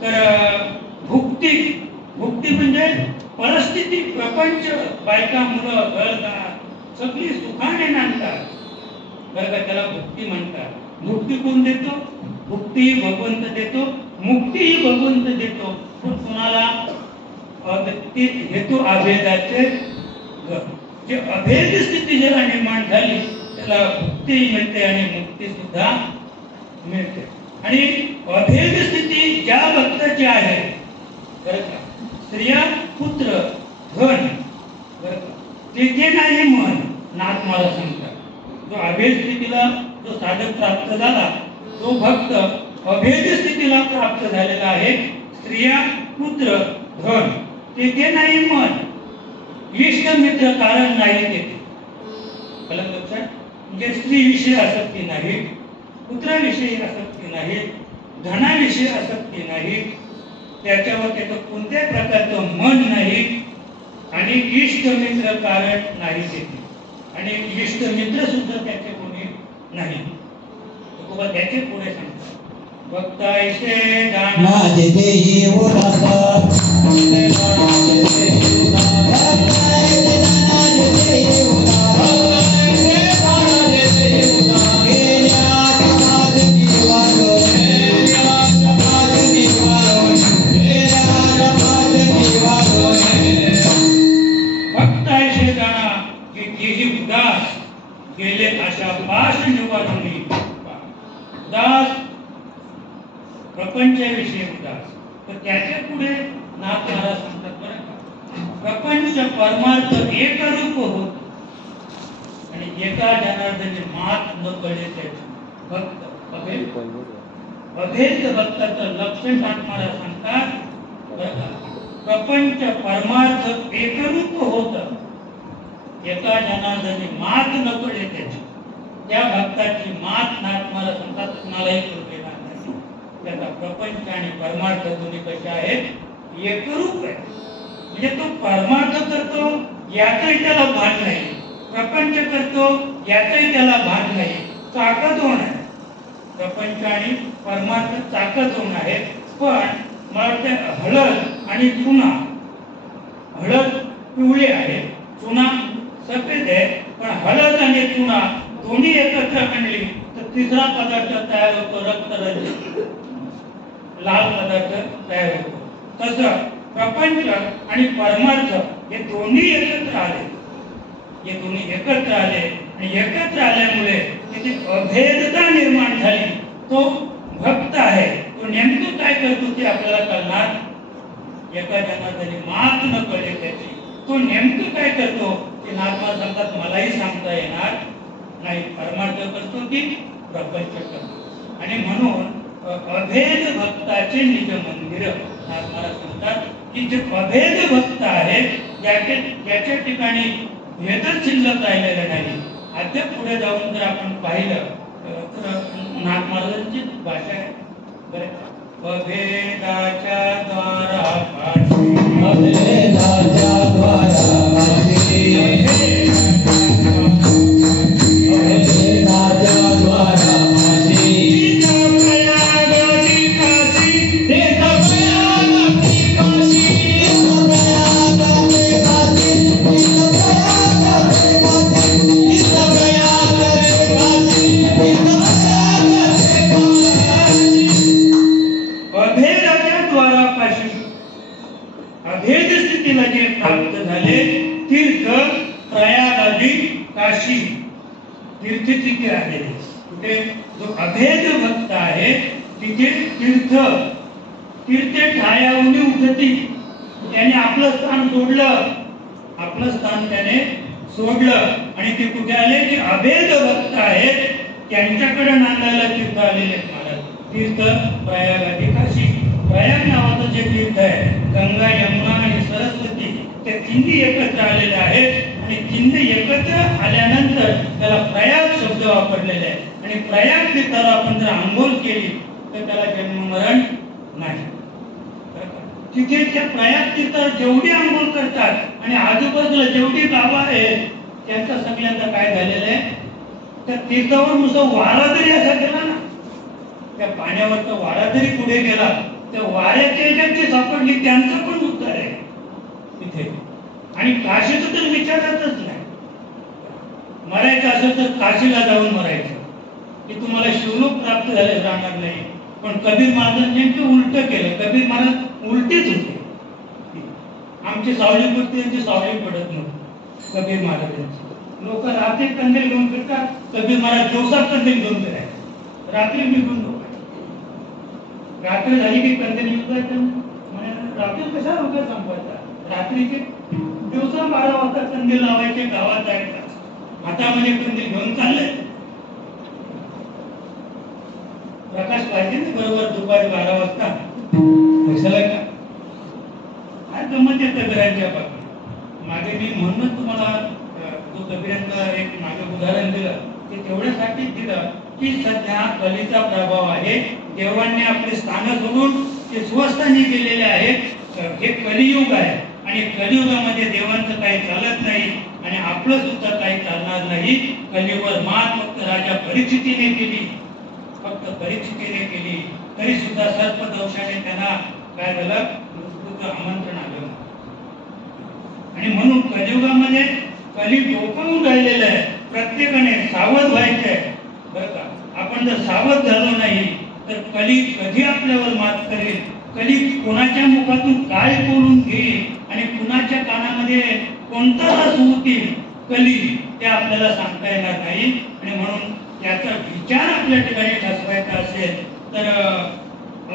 तर भुक्ती, भुक्ती म्हणजे परिस्थिती, प्रपंच, बायका, मुलं, घरदार सगळी सुखाने नांदतात बरं का, त्याला भुक्ती म्हणतात. मुक्ती कोण देतो? भुक्ती भगवंत देतो, मुक्ती भगवंत देतो. पण कुणाला हेतू अभेदाचे जे अभेद स्थिती ज्याला निर्माण झाली त्याला भुक्ती मिळते आणि मुक्ती सुद्धा मिळते. आणि अभेद स्थिती ज्या भक्ताची आहे बरं का, स्त्रिया, पुत्र, धन बरं का, तिथे नाही मन, नाथ महाराज सांगतात. जो अभेद स्थितीला जो साधक प्राप्त झाला तो भक्त अभेद स्थितीला प्राप्त झालेला आहे. स्त्रिया पुत्र धन तेथे नाही मन, इष्ट मित्र कारण नाही तेथे. आलं लक्षात? म्हणजे स्त्रीविषयी आसक्ती नाही, पुत्राविषयी आसक्ती नाही, धनाविषयी आसक्ती नाही, त्याच्यावर त्याचं कोणत्या प्रकारचं मन नाही, आणि इष्ट मित्र कारण नाही तेथे, आणि इष्ट मित्र सुद्धा त्याचे कोणी नाही. त्याचे पुढे सांगतात भक्तायसे जाणा माझे देही उदास भक्तायसे जाणा की देही उदास गेले अशा पाश निवारणी. उदास प्रपंचाविषयी उदास. तर त्याच्या पुढे नाथ महाराज सांगतात बरं का, प्रपंच परमार्थ एक रूप होत आणि एका जनार्दनी मात न कळे त्याची. भक्त अभेद भक्ताचं लक्षण नाथ महाराज सांगतात बरं का, प्रपंच परमार्थ एकरूप होत एका जनार्दनी मात न कळे त्याची. त्या भक्ताची मात नाथ महाराज सांगतात कुणालाही कळलेला नाही. त्याचा प्रपंच आणि परमार्थ दोन्ही कसे आहेत, एकरूप आहे. म्हणजे तो परमार्थ करतो याचंही त्याला भान नाही, प्रपंच करतो याचंही त्याला भान नाही. चाकं दोन आहे, प्रपंच आणि परमार्थ चाकं दोन आहेत. पण मला वाटतं हळद आणि चुना, हळद पिवळी आहे, चुना सफेद आहे, पण हळद आणि चुना दोन्ही एकत्र आणली तर तिसरा पदार्थ तयार होतो, रक्तरंजित लाल पदार्थ तयार होतो. तसं प्रपंच आणि परमार्थ हे दोन्ही एकत्र आले, हे दोन्ही एकत्र आले आणि एकत्र आल्यामुळे त्याची अभेदता निर्माण झाली. तो भक्त आहे, तो नेमकं काय करतो ते आपल्याला कळणार. एका जनार्दनी मात न कळे त्याची, तो नेमकं काय करतो ते नाथ महाराज सांगतात मलाही सांगता येणार नाही. परमार्थ करतो की प्रपंच करतो. आणि म्हणून अभेद भक्ताचे निज मंदिर नाथ महाराज सांगतात की जे अभेद भक्त आहे ज्याच्या ठिकाणी भेदच शिल्लक राहिलेला नाही. आता पुढे जाऊन जर आपण पाहिलं तर नाथ महाराजांची भाषा आहे बरं, अभेदाच्या द्वारा पाठी, अभेदाच्या द्वारा पाठी, अभेदाच्या द्वारा पाठी, अभेद स्थितीला जे प्राप्त झाले तीर्थ प्रयागादी काशी, तीर्थ तिथे आहे. कुठे जो अभेद भक्त आहे तिथे तीर्थ, तीर्थे ठायावून उठती. त्याने आपलं स्थान सोडलं, आपलं स्थान त्याने सोडलं आणि ते कुठे आले, जे अभेद भक्त आहेत त्यांच्याकडे नांदायला तीर्थ आलेले महाराज. तीर्थ प्रयागादी काशी, प्रयाग नावाचं जे तीर्थ आहे, गंगा यमुना आणि सरस्वती ते तिन्ही एकत्र आलेले आहेत आणि तिन्ही एकत्र आल्यानंतर त्याला प्रयाग शब्द वापरलेला आहे. आणि प्रयाग तीर्थाला आपण जर आंघोळ केली तर त्याला जन्म मरण नाही. तिथे त्या प्रयाग तीर्थावर जेवढी आंघोळ करतात आणि आजूबाजूला जेवढी गावं आहेत त्यांचा सगळ्यांचा काय झालेलं आहे, त्या तीर्थावर नुसतं वारा जरी असा गेला ना, त्या पाण्यावरचा वारा जरी पुढे गेला त्या वाऱ्याच्या ह्याच्यात जे सापडली त्यांचं पण उत्तर आहे तिथे. आणि काशीचं तर विचारातच नाही. मरायचं असेल तर काशीला जाऊन मरायचं की तुम्हाला शिवलोक प्राप्त झाले जाणार नाही. पण कबीर महाराजांनी नेमकं उलट केलं. कबीर महाराज उलटेच होते. आमची सावली पडते त्यांची सावली पडत नव्हती कबीर महाराजांची. लोक रात्री कंदील घेऊन फिरतात, कबीर महाराज दिवसा कंदील घेऊन फिरायचे, रात्री निघून लोक. रात्री झाली की कंदील घेऊन जायचं, रात्री कशा लोक संपवायचा, रात्रीचे दिवसा 12 वाजता कंदील लावायचे, गावात जायचं, हातामध्ये कंदील घेऊन चालले. प्रकाश पाहिजे ना बरोबर दुपारी 12 वाजता, कशाला का पण ते कबीरांच्या बाबतीत मागे मी म्हणून तुम्हाला जो कबीरांचा एक मागे उदाहरण दिलं ते तेवढ्यासाठी दिलं की सध्या कलीचा प्रभाव आहे. देवांनी आपले स्थान सोडून ते स्वस्थानी गेलेले आहेत. हे कलियुग आहे आणि कलियुगामध्ये देवांचं काही चालत नाही आणि आपलं सुद्धा काही चालणार नाही. कलियुगावर मात फक्त राजा परीक्षितीने केली, फक्त परीक्षितीने केली, तरी सुद्धा सर्पदंशाने त्यांना काय झालं, मृत्यूचं आमंत्रण आलं. आणि म्हणून कलियुगामध्ये कली डोकावून राहिलेलं आहे. प्रत्येकाने सावध व्हायचंय बरं का. आपण जर सावध झालो नाही तर कली कधी आपल्यावर मात करेल, कली कोणाच्या मुखातून काय बोलून घेईल आणि कुणाच्या कानामध्ये कोणता रस होतील कली ते आपल्याला सांगता येणार नाही. आणि म्हणून त्याचा विचार आपल्या ठिकाणी ठसवायचा असेल तर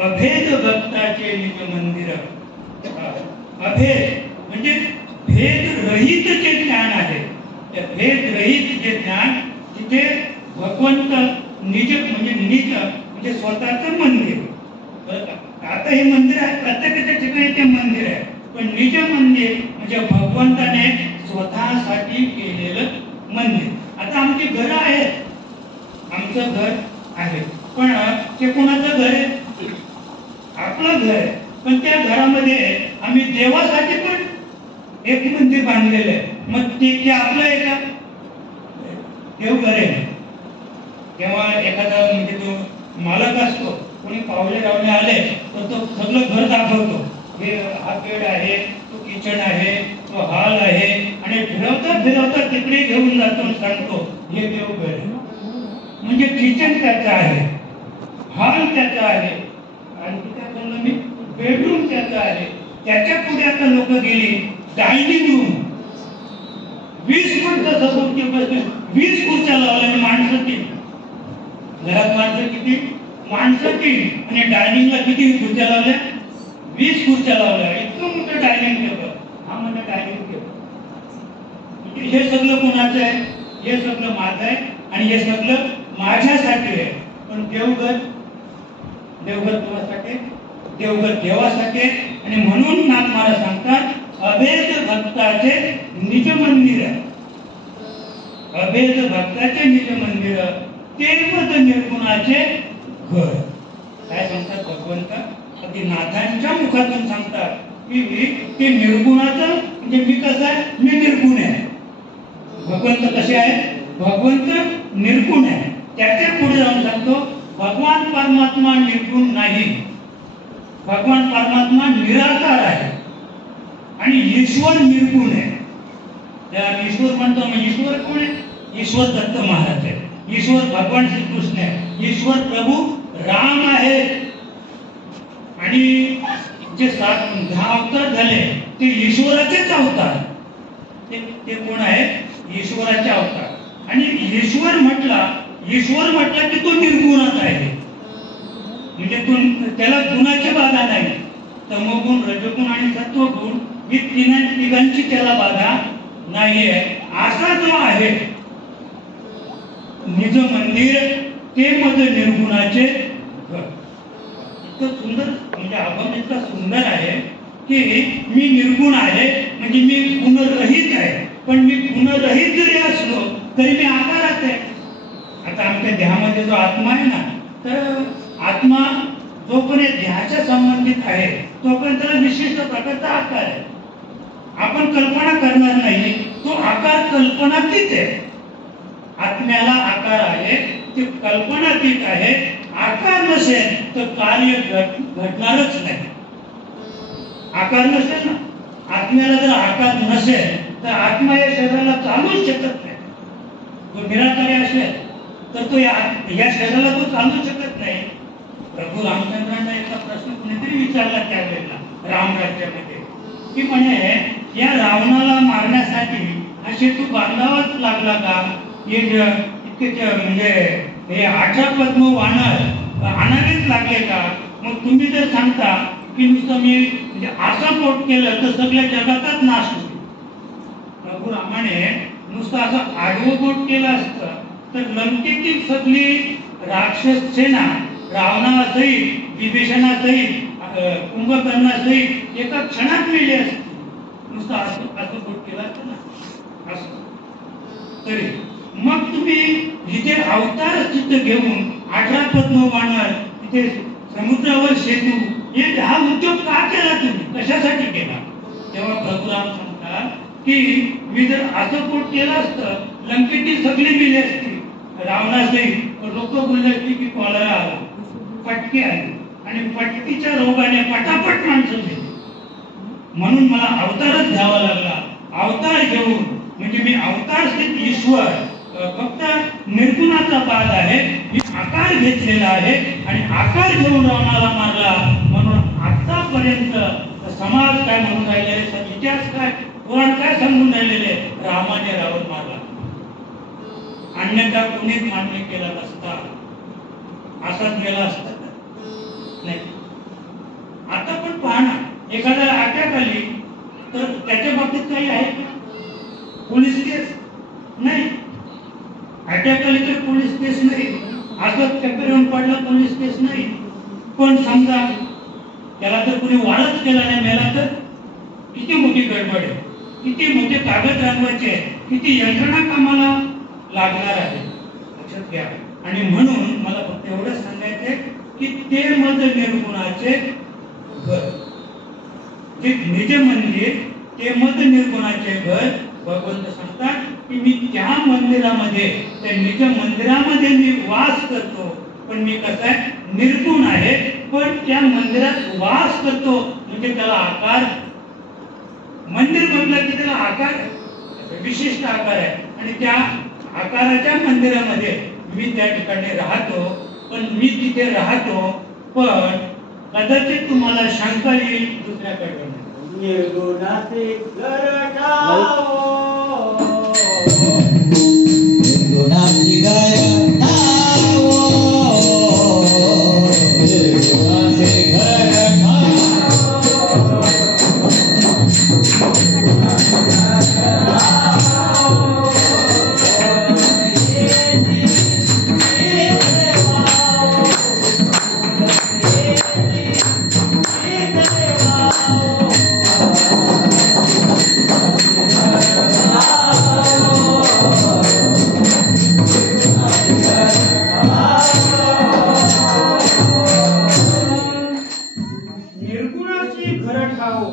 अभेद भक्ताचे निज मंदिर. अभेद म्हणजे भेद रहित जे ज्ञान आहे, त्या भेद रहित जे ज्ञान तिथे भगवंत निज म्हणजे स्वतःचं मंदिर. बरं का. आता हे मंदिर आहे, प्रत्येकाच्या ठिकाणी ते मंदिर आहे, पण निज मंदिर म्हणजे भगवंताने स्वतःसाठी केलेलं मंदिर. आता आमची घरं आहेत, आमचं घर आहे, पण ते कोणाचं घर आहे? आपलं घर आहे, पण त्या घरामध्ये आम्ही देवासाठी पण एक मंदिर बांधलेलं आहे. मग ते आपलं आहे का? देवघर आहे. तेव्हा एखादा म्हणजे तो मालक असतो, कोणी पावले रावले आले तर तो सगळं घर दाखवतो. हे हा बेड आहे, तो किचन आहे, तो हॉल आहे, आणि फिरवता फिरवता तिकडे घेऊन जातो आणि सांगतो हे देवघर आहे. म्हणजे किचन त्याचं आहे, हॉल त्याचा आहे, आणि त्याच्याकडनं मी बेडरूम त्याचा आहे. त्याच्या पुढे आता लोक गेली डायनिंग रूम, 20 फूट समोर 20 खुर्च्या लावल्या माणसं ती. घरात माणसं किती? माणसं ती. आणि डायनिंगला किती खुर्च्या लावल्या? 20 खुर्च्या लावल्या. इतकं मोठं डायनिंग टेबल. हा म्हणजे डायनिंग टेबल. म्हणजे हे सगळं कोणाचं आहे? हे सगळं माझं आहे आणि हे सगळं माझ्यासाठी आहे. पण देवघर कोणासाठी? देवघर देवासाठी. आणि म्हणून नाथ महाराज सांगतात अभेद भक्ताचे निज मंदिर. अभेद भक्ताचे निज मंदिर ते मत निर्गुणाचे घर. काय सांगतात भगवंत? अगदी नाथांच्या मुखातून सांगतात की ते निर्गुणाचं म्हणजे मी कसं आहे? मी निर्गुण आहे. भगवंत कसे आहे? भगवंत निर्गुण आहे. त्याच्या पुढे जाऊन सांगतो भगवान परमात्मा निर्गुण नाही, भगवान परमात्मा निराकार आहे आणि ईश्वर निर्गुण आहे. त्या ईश्वर म्हणतो म्हणजे ईश्वर कोण आहे? ईश्वर दत्त महाराज आहे, ईश्वर भगवान श्रीकृष्ण आहे, ईश्वर प्रभू राम आहे. आणि जे 10 अवतार झाले ते ईश्वराचेच अवतार. ते कोण आहे? ईश्वराचे अवतार. आणि ईश्वर म्हटला की तो निर्गुणच आहे. म्हणजे त्याला गुणाची बाधा नाही. तमोगुण, रजोगुण आणि सत्वगुण ही तिघांची त्याला बाधा नाहीये. असा जो आहे निज मंदिर ते मत निर्गुणाचे घर. इतकं सुंदर म्हणजे अभंग इतका सुंदर आहे की मी निर्गुण आहे म्हणजे मी गुणरहित आहे. पण मी गुणरहित जरी असलो तरी मी आकारात आहे. आता आमच्या देहामध्ये जो आत्मा आहे ना, तर आत्मा जोपर्यंत देहाच्या संबंधित आहे तोपर्यंत त्याला विशिष्ट प्रकारचा आकार आहे. आपण कल्पना करणार नाही, तो आकार कल्पनातीत आहे. आत्म्याला आकार आहे, ते कल्पनातीत आहे. आकार नसेल तर कार्य घडणारच नाही. आकार नसेल ना, आत्म्याला जर आकार नसेल तर आत्मा या शरीराला चालूच शकत नाही. तो निराकारी असेल तर तो या शरीराला तो चालू शकत नाही. प्रभू रामचंद्रांना एका प्रश्न कुणीतरी विचारला त्यावेळेला रामराज्यामध्ये की म्हणे या रावणाला मारण्यासाठी हा सेतू बांधावाच लागला का? इतके म्हणजे हे 18 पद्म वानर आणावेच लागले का? मग तुम्ही जर सांगता की नुसतं मी म्हणजे असं पोट केलं तर सगळ्या जगाचाच नाश होईल. प्रभू रामाने नुसतं असं आडवं पोट केलं असतं तर लंकेतील सगळी राक्षस सेना रावणासहित, विभीषणासहित, कुंभकर्णासहित एका क्षणात मिळली असती. नुसतं असं बोट केलं असतं ना असं. तरी मग तुम्ही जिथे अवतार चित्त घेऊन 18 पद्मवाणर तिथे समुद्रावर सेतू हा उद्योग का केला तुम्ही, कशासाठी केला? तेव्हा प्रभुराम सांगतात की मी जर असं पोट केलं असतं लंकेतील सगळी मिली असती रावणासही, लोक बोलले असते की कॉलरा आला, पटकी आली आणि पटकीच्या रोगाने पटापट माणसं गेली. म्हणून मला अवतारच घ्यावा लागला. अवतार घेऊन म्हणजे मी अवतार स्थित ईश्वर, फक्त निर्गुणाचा पाद आहे, मी आकार घेतलेला आहे आणि आकार घेऊन रावणाला मारला. म्हणून आतापर्यंत समाज काय म्हणून राहिलेले, इतिहास काय, पुराण काय सांगून राहिलेले, रामाने रावण मारला, अन्यथा कोणीच मान्य केला नसता, असाच गेला असता नाही. आता पण पहा ना, एखादा अटॅक आली तर त्याच्या बाबतीत काही आहे का? पोलीस केस नाही, अटॅक आली तर पोलीस केस नाही, असं चक्कर येऊन पडला पोलीस केस नाही. पण समजा त्याला तर कुणी वाढच केला नाही, मेला तर किती मोठी गडबड आहे, किती मोठे कागद रंगवायचे, किती यंत्रणा कामाला लागणार आहे, लक्षात घ्या. आणि म्हणून मला फक्त एवढं सांगायचंय की ते मद निर्गुणाचे घर, जे निज मंदिर ते मद निर्गुणाचे घर, भगवंत सांगतात की मी त्या मंदिरामध्ये, त्या निज मंदिरामध्ये मी वास करतो, पण मी कसं आहे, निर्गुण आहे, पण त्या मंदिरात वास करतो म्हणजे त्याला आकार, मंदिर म्हटलं की त्याला आकार, विशिष्ट आकार आहे आणि त्या आकाराच्या मंदिरामध्ये मी त्या ठिकाणी राहतो. पण मी तिथे राहतो, पण कदाचित तुम्हाला शंका येईल दुसऱ्याकडे, निर्गुणाचे घर ठावो, निर्गुणाची घर ठावो, निर्गुणाचे घर निर्गुणाची घर ठावो,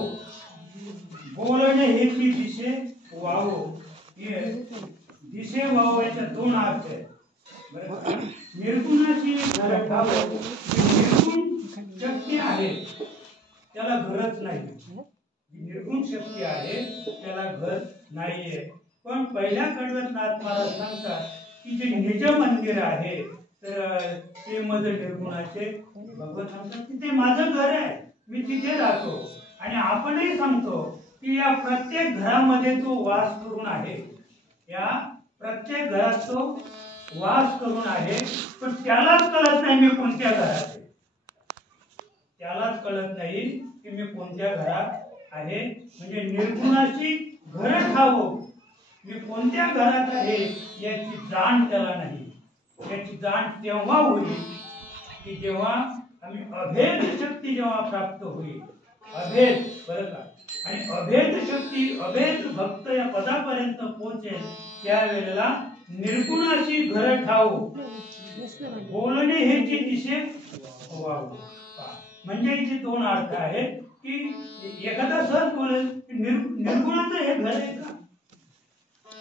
बोलणे हेची दिशे वावो. हे दिशे वावयाच्या दोन अर्थ आहेत. निर्गुणाची घर ठावो, निर्गुण शक्ती आहे त्याला घरच नाही, निर्गुण शक्ती आहे त्याला घर नाहीये. पण पहिल्या कडव्यात नाथ महाराज सांगतात की जे निज मंदिर आहे तर ते मद निर्गुणाचे, भगवत सांगतात की ते माझं घर आहे, मी तिथे राहतो. आणि आपणही सांगतो की या प्रत्येक घरामध्ये तो वास करून आहे, या प्रत्येक घरात तो वास करून आहे, पण त्यालाच कळत नाही मी कोणत्या घरात आहे, त्यालाच कळत नाही की मी कोणत्या घरात आहे. म्हणजे निर्गुणाची घर ठावो, मी कोणत्या घरात आहे याची जाण त्याला नाही. याची जाण तेव्हा होईल की जेव्हा आम्ही अभेद शक्ती जेव्हा प्राप्त होईल, अभेद, बरं का, आणि अभेद शक्ती, अभेद भक्त या पदापर्यंत पोहोचेल त्यावेळेला निर्गुणाची घर ठावो, बोलणे हेची दिशे वावो. म्हणजे इथे दोन अर्थ आहेत की एखादा सहज बोलेल की निर्गुणाचं हे घर आहे का,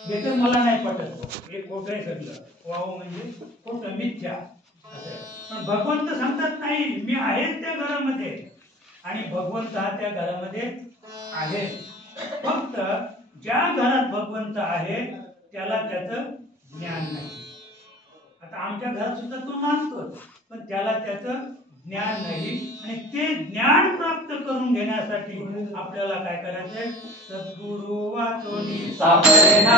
हे तर मला नाही पटत, हे खोटं आहे सगळं, वाव म्हणजे खोटं, मिथ्या. पण भगवंत सांगतात नाही, मी आहेच त्या घरामध्ये आणि भगवंत हा त्या घरामध्ये आहे. फक्त ज्या घरात भगवंत आहे त्याला त्याचं ज्ञान नाही. आता आमच्या घरात सुद्धा तो मानतो, पण त्याला त्याचं ज्ञान नाही. आणि ते ज्ञान प्राप्त करून घेण्यासाठी आपल्याला काय करायचंय, सद्गुरु वाचोनी सापडेना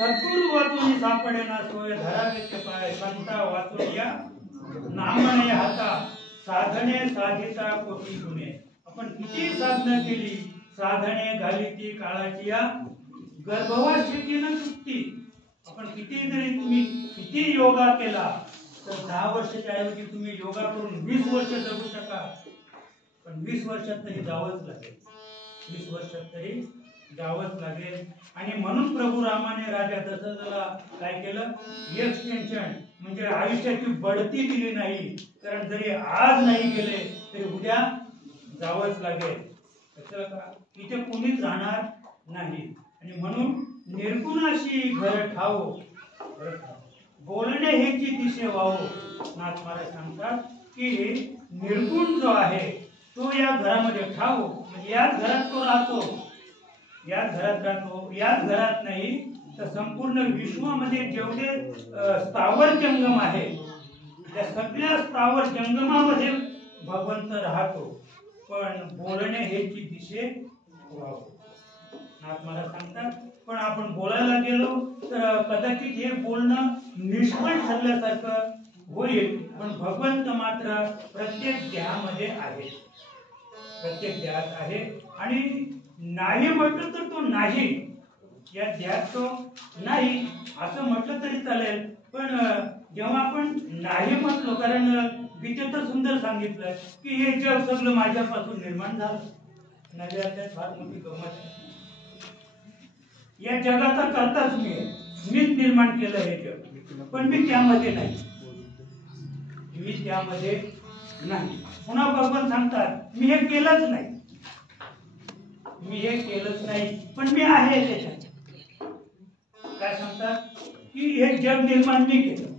सद्गुरु वाचून सापडेना सोय, धरावे ते पाय, संता वाचून या नामने हाता, साधने साधिता कोटी गुणे. आपण किती साधना केली, साधने घाली ती काळाची या गर्भवास शेतीनं चुकती. आपण तुम्ही किती योगा केला तर 10 वर्षाच्या ऐवजी तुम्ही योगा करून 20 वर्ष जगू शका, पण 20 वर्षात तरी जावंच लागेल. 20 वर्षात तरी जावंच लागेल. आणि म्हणून प्रभू रामाने राजा दशरथाला काय केलं, एक्सटेन्शन म्हणजे आयुष्याची बढती दिली नाही. कारण जरी आज नाही गेले तरी उद्या जावंच लागेल. इथे कोणीच राहणार नाही. आणि म्हणून निर्गुणाशी घर ठावो, बोलणे हेची दिशे वावो. नाथ महाराज सांगतात की निर्गुण जो आहे तो या घरामध्ये ठावो, म्हणजे याच घरात तो राहतो, याच घरात राहतो. याच घरात नाही तर संपूर्ण विश्वामध्ये जेवढे स्थावर जंगम आहे त्या सगळ्या स्थावर जंगमामध्ये भगवंत राहतो. पण बोलणे हेची दिशे वावो. नाथ महाराज सांगतात पण आपण बोलायला गेलो तर कदाचित हे बोलणं निष्फळ ठरल्यासारखं होईल. पण भगवंत मात्र प्रत्येक देहामध्ये आहे, प्रत्येक देहात आहे. आणि नाही म्हटलं तर तो नाही, या देहात तो नाही असं म्हटलं तरी चालेल. पण जेव्हा आपण नाही म्हटलो, कारण गीतेत तर सुंदर सांगितलं की हे जग सगळं माझ्यापासून निर्माण झालं. नव्या त्यात फार मोठी गंमत आहे. या जगाचा करताच मीच निर्माण केलं हे जग, पण मी त्यामध्ये नाही, मी त्यामध्ये नाही. पुन्हा भगवान सांगतात मी हे केलंच नाही, मी हे केलंच नाही, पण मी आहे त्याच्यात. काय सांगतात की हे जग निर्माण मी केलं,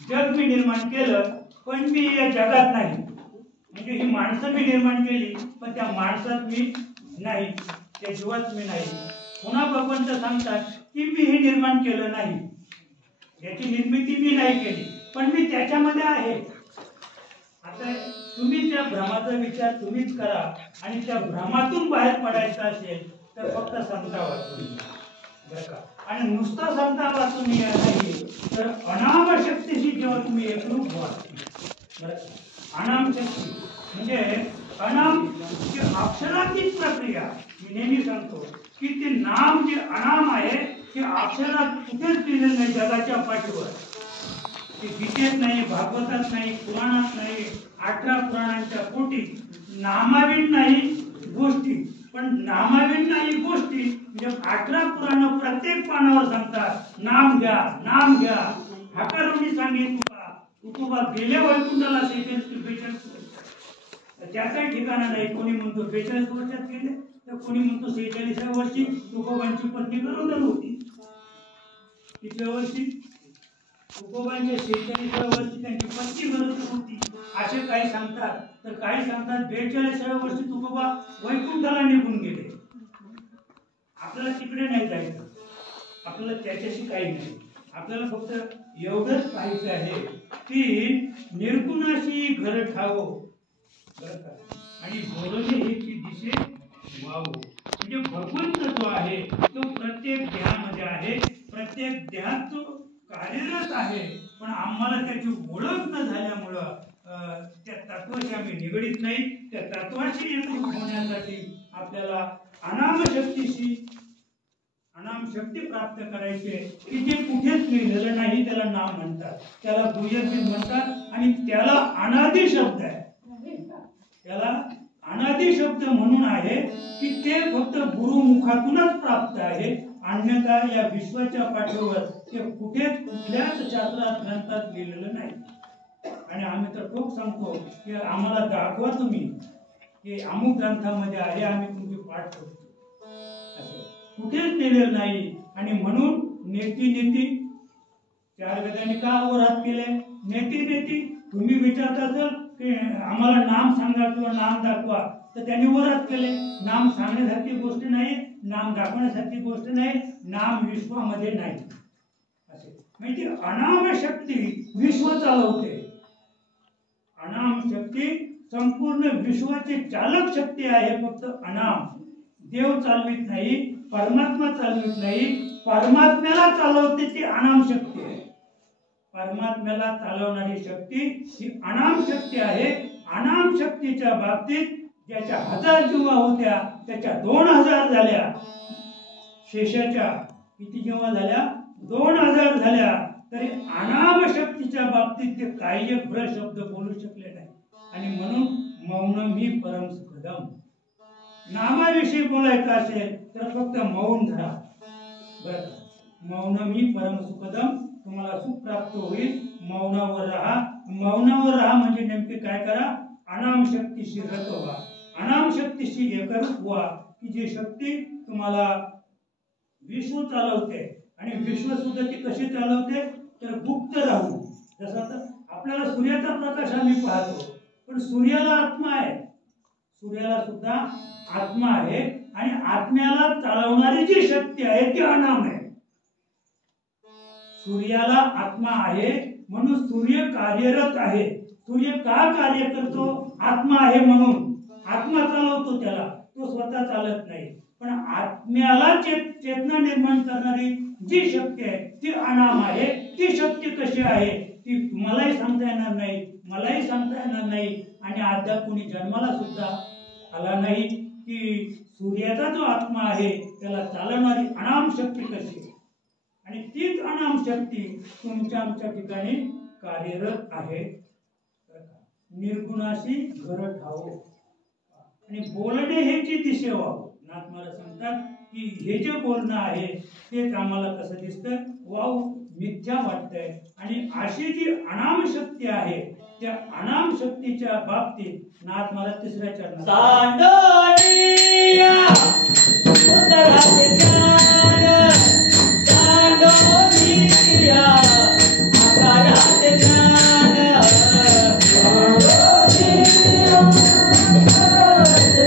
जग मी निर्माण केलं, पण मी या जगात नाही. म्हणजे ही माणसं मी निर्माण केली पण त्या माणसात मी नाही, त्या जीवात मी नाही. पुन्हा भगवंत सांगतात की मी हे निर्माण केलं नाही, याची निर्मिती मी नाही केली, पण मी त्याच्यामध्ये आहे. आता तुम्ही त्या भ्रमाचा विचार तुम्हीच करा. आणि त्या भ्रमातून बाहेर पडायचं असेल तर फक्त संता वाचून बरं का. आणि नुसता संता वाचून नाही तर अनाम शक्तीशी जेव्हा तुम्ही एकरूप व्हाल बरं. अनाम शक्ती म्हणजे अनाम जी अक्षरातीत प्रक्रिया. मी नेहमी सांगतो की ते नाम जे अनाम आहे ते अक्षरात कुठेच लिहिलेलं नाही जगाच्या पाठीवर. ते गीतेत नाही, भागवतात नाही, पुराणात नाही, 18 पुराणांच्या पोटी नामाविन नाही गोष्टी. पण नामाविन नाही गोष्टी म्हणजे 18 पुराण प्रत्येक पानावर सांगतात नाम घ्या, नाम घ्या. हाकारोनी सांगितलं तुकोबा गेले वैकुंठाला 43-42 त्याचाही ठिकाणा नाही. कोणी म्हणतो 42 वर्षात गेले, तर कोणी म्हणतो 46व्या वर्षी तुकोबांची पत्नी गरोदर होती. कितव्या वर्षी? तुकोबांच्या 46व्या वर्षी त्यांची पत्नी गरोदर होती असे काही सांगतात. तर काही सांगतात 42व्या वर्षी तुकोबा वैकुंठाला निघून गेले. आपल्याला तिकडे नाही जायचं, आपल्याला त्याच्याशी काही नाही. आपल्याला फक्त एवढंच पाहायचं आहे की निर्गुणाशी घर ठावो बरं का. आणि बोलणे हेची दिशे वावो. म्हणजे भगवंत जो आहे तो प्रत्येक देहामध्ये आहे, प्रत्येक देहात तो कार्यरत आहे. पण आम्हाला त्याची ओळख न झाल्यामुळं त्या तत्वाशी आम्ही निगडीत नाही. त्या तत्वाशी एकरूप होण्यासाठी आपल्याला अनाम शक्ती प्राप्त करायचे की जे कुठेच लिहिलेलं नाही त्याला नाम म्हणतात, त्याला गुह्यबीज म्हणतात. आणि त्याला अनादि शब्द आहे, त्याला अनादि शब्द म्हणून आहे की ते फक्त गुरुमुखातूनच प्राप्त आहे. अन्यथा या विश्वाच्या पाठीवर ते कुठेच कुठल्याच शास्त्रात ग्रंथात लिहिलेलं नाही. आणि आम्ही तर खूप सांगतो की आम्हाला दाखवा तुम्ही की अमुक ग्रंथामध्ये आहे, आम्ही तुमची पाठ करतो. कुठेच लिहिलेलं नाही. आणि म्हणून नेती 4 वेदांनी का वरात केले? नेती तुम्ही विचारत असाल की आम्हाला नाम सांगा किंवा नाम दाखवा, तर त्यांनी वरात केले. नाम सांगण्यासारखी गोष्ट नाही, नाम दाखवण्यासारखी गोष्ट नाही, नाम विश्वामध्ये नाही. असे म्हणजे अनाम शक्ती विश्व चालवते. अनाम शक्ती संपूर्ण विश्वाची चालक शक्ती आहे. फक्त अनाम देव चालवित नाही, परमात्मा चालवित नाही, परमात्म्याला चालवते ती अनाम शक्ती आहे. परमात्म्याला चालवणारी शक्ती ही अनाम शक्ती आहे. अनाम शक्तीच्या बाबतीत ज्याच्या 1000 जीवा होत्या त्याच्या 2000 झाल्या. शेषाच्या किती जीवा झाल्या? 2000 झाल्या. तरी अनाम शक्तीच्या बाबतीत ते काही एक भ्र शब्द बोलू शकले नाही. आणि म्हणून मौनम ही परम सुखदम. नामाविषयी बोलायचं असेल तर फक्त मौन धरा. बरं, मौनम ही परम सुखदम. तुम्हाला सुख प्राप्त होईल. मौनावर राहा. मौनावर राहा म्हणजे नेमके काय करा? अनाम शक्तीशी रत व्हा. अनाम शक्तीशी एकरूप व्हा की जी शक्ती तुम्हाला विश्व चालवते. आणि विश्व सुद्धा ती कशी चालवते तर गुप्त राहून. जसं तर आपल्याला सूर्याचा प्रकाश आम्ही पाहतो, पण सूर्याला आत्मा आहे. सूर्याला सुद्धा आत्मा आहे. आणि आत्म्याला चालवणारी जी शक्ती आहे ती अनाम आहे. सूर्याला आत्मा आहे म्हणून सूर्य कार्यरत आहे. सूर्य का कार्य करतो? आत्मा आहे म्हणून. आत्मा चालवतो त्याला, तो स्वतः चालत नाही. पण आत्म्याला चेतना निर्माण करणारी जी शक्ती आहे ती अनाम आहे. ती शक्ती कशी आहे ती तुम्हालाही सांगता येणार नाही, मलाही सांगता येणार नाही. आणि अद्याप कोणी जन्माला सुद्धा आला नाही की सूर्याचा जो आत्मा आहे त्याला चालवणारी अनाम शक्ती कशी आहे. आणि तीच अनाम शक्ती तुमच्या आमच्या ठिकाणी कार्यरत आहे. निर्गुणाशी घर ठावो. आणि बोलणे हे जी दिशे व्हावं. नाथ महाराज सांगतात की हे जे बोलणं आहे तेच आम्हाला कसं दिसतं? वाव मिथ्या वाटतंय. आणि अशी जी अनाम शक्ती आहे त्या अनाम शक्तीच्या बाबतीत नाथ महाराज तिसऱ्या चरणात सांडोळिया उतराचे ज्ञान, सांडोळिया आकाराचे ज्ञान, सांडोळिया उतराचे ज्ञान,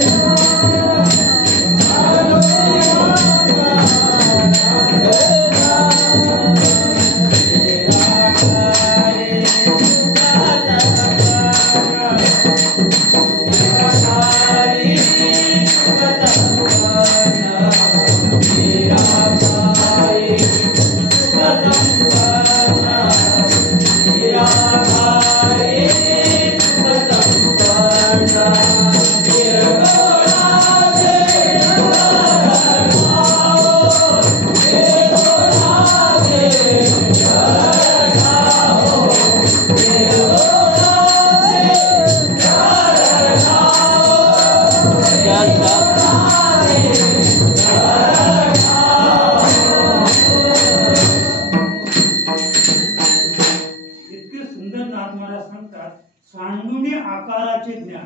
सांडुनी आकाराचे ज्ञान.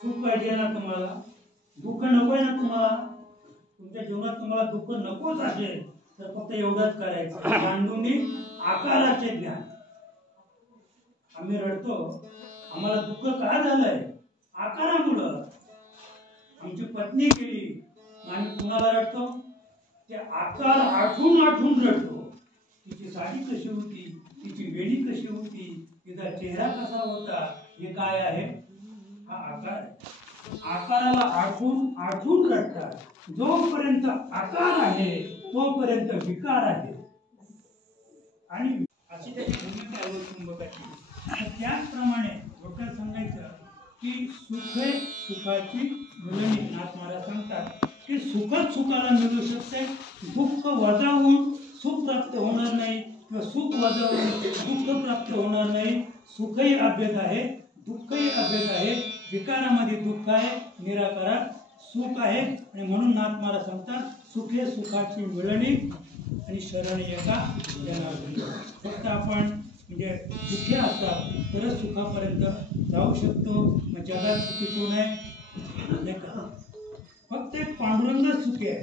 सुख पाहिजे ना तुम्हाला? दुःख नकोय ना तुम्हाला? तुमच्या जीवनात तुम्हाला दुःख नकोच असेल तर फक्त एवढंच करायचं, सांडुनी आकाराचे ज्ञान. आम्ही रडतो, आम्हाला दुःख का झालंय? आकारामुळं. आमची पत्नी केली, आम्ही कुणाला रडतो? ते आकार आठवून आठवून रडतो. तिची साडी कशी होती, तिची वेणी कशी होती, तिचा चेहरा कसा होता, हे काय आहे? हा आकार आहे. आकाराला आठवून आठवून रडतात. जोपर्यंत आकार आहे तोपर्यंत विकार आहे. आणि अशी त्याची भूमिका आहे चुंबकाची. त्याचप्रमाणे थोडक्यात सांगायचं की सुख सुखाची मिळवणी. नाथ महाराज सांगतात की सुखच सुखाला मिळू शकते. दुःख वजा होऊन सुख प्राप्त होणार नाही किंवा सुख वजा होऊन दुःख प्राप्त होणार नाही. सुखही अभेद आहे, दुःखही अभेद आहे. विकारामध्ये दुःख आहे, निराकारात सुख आहे. आणि म्हणून नाथ महाराज सांगतात सुखे सुखाची मिळवणी आणि शरण एका जनार्दनी. फक्त आपण म्हणजे सुखी असतात तरच सुखापर्यंत जाऊ शकतो. मग जगात सुखी कोण आहे? नाही का? फक्त एक पांडुरंगच सुखी आहे,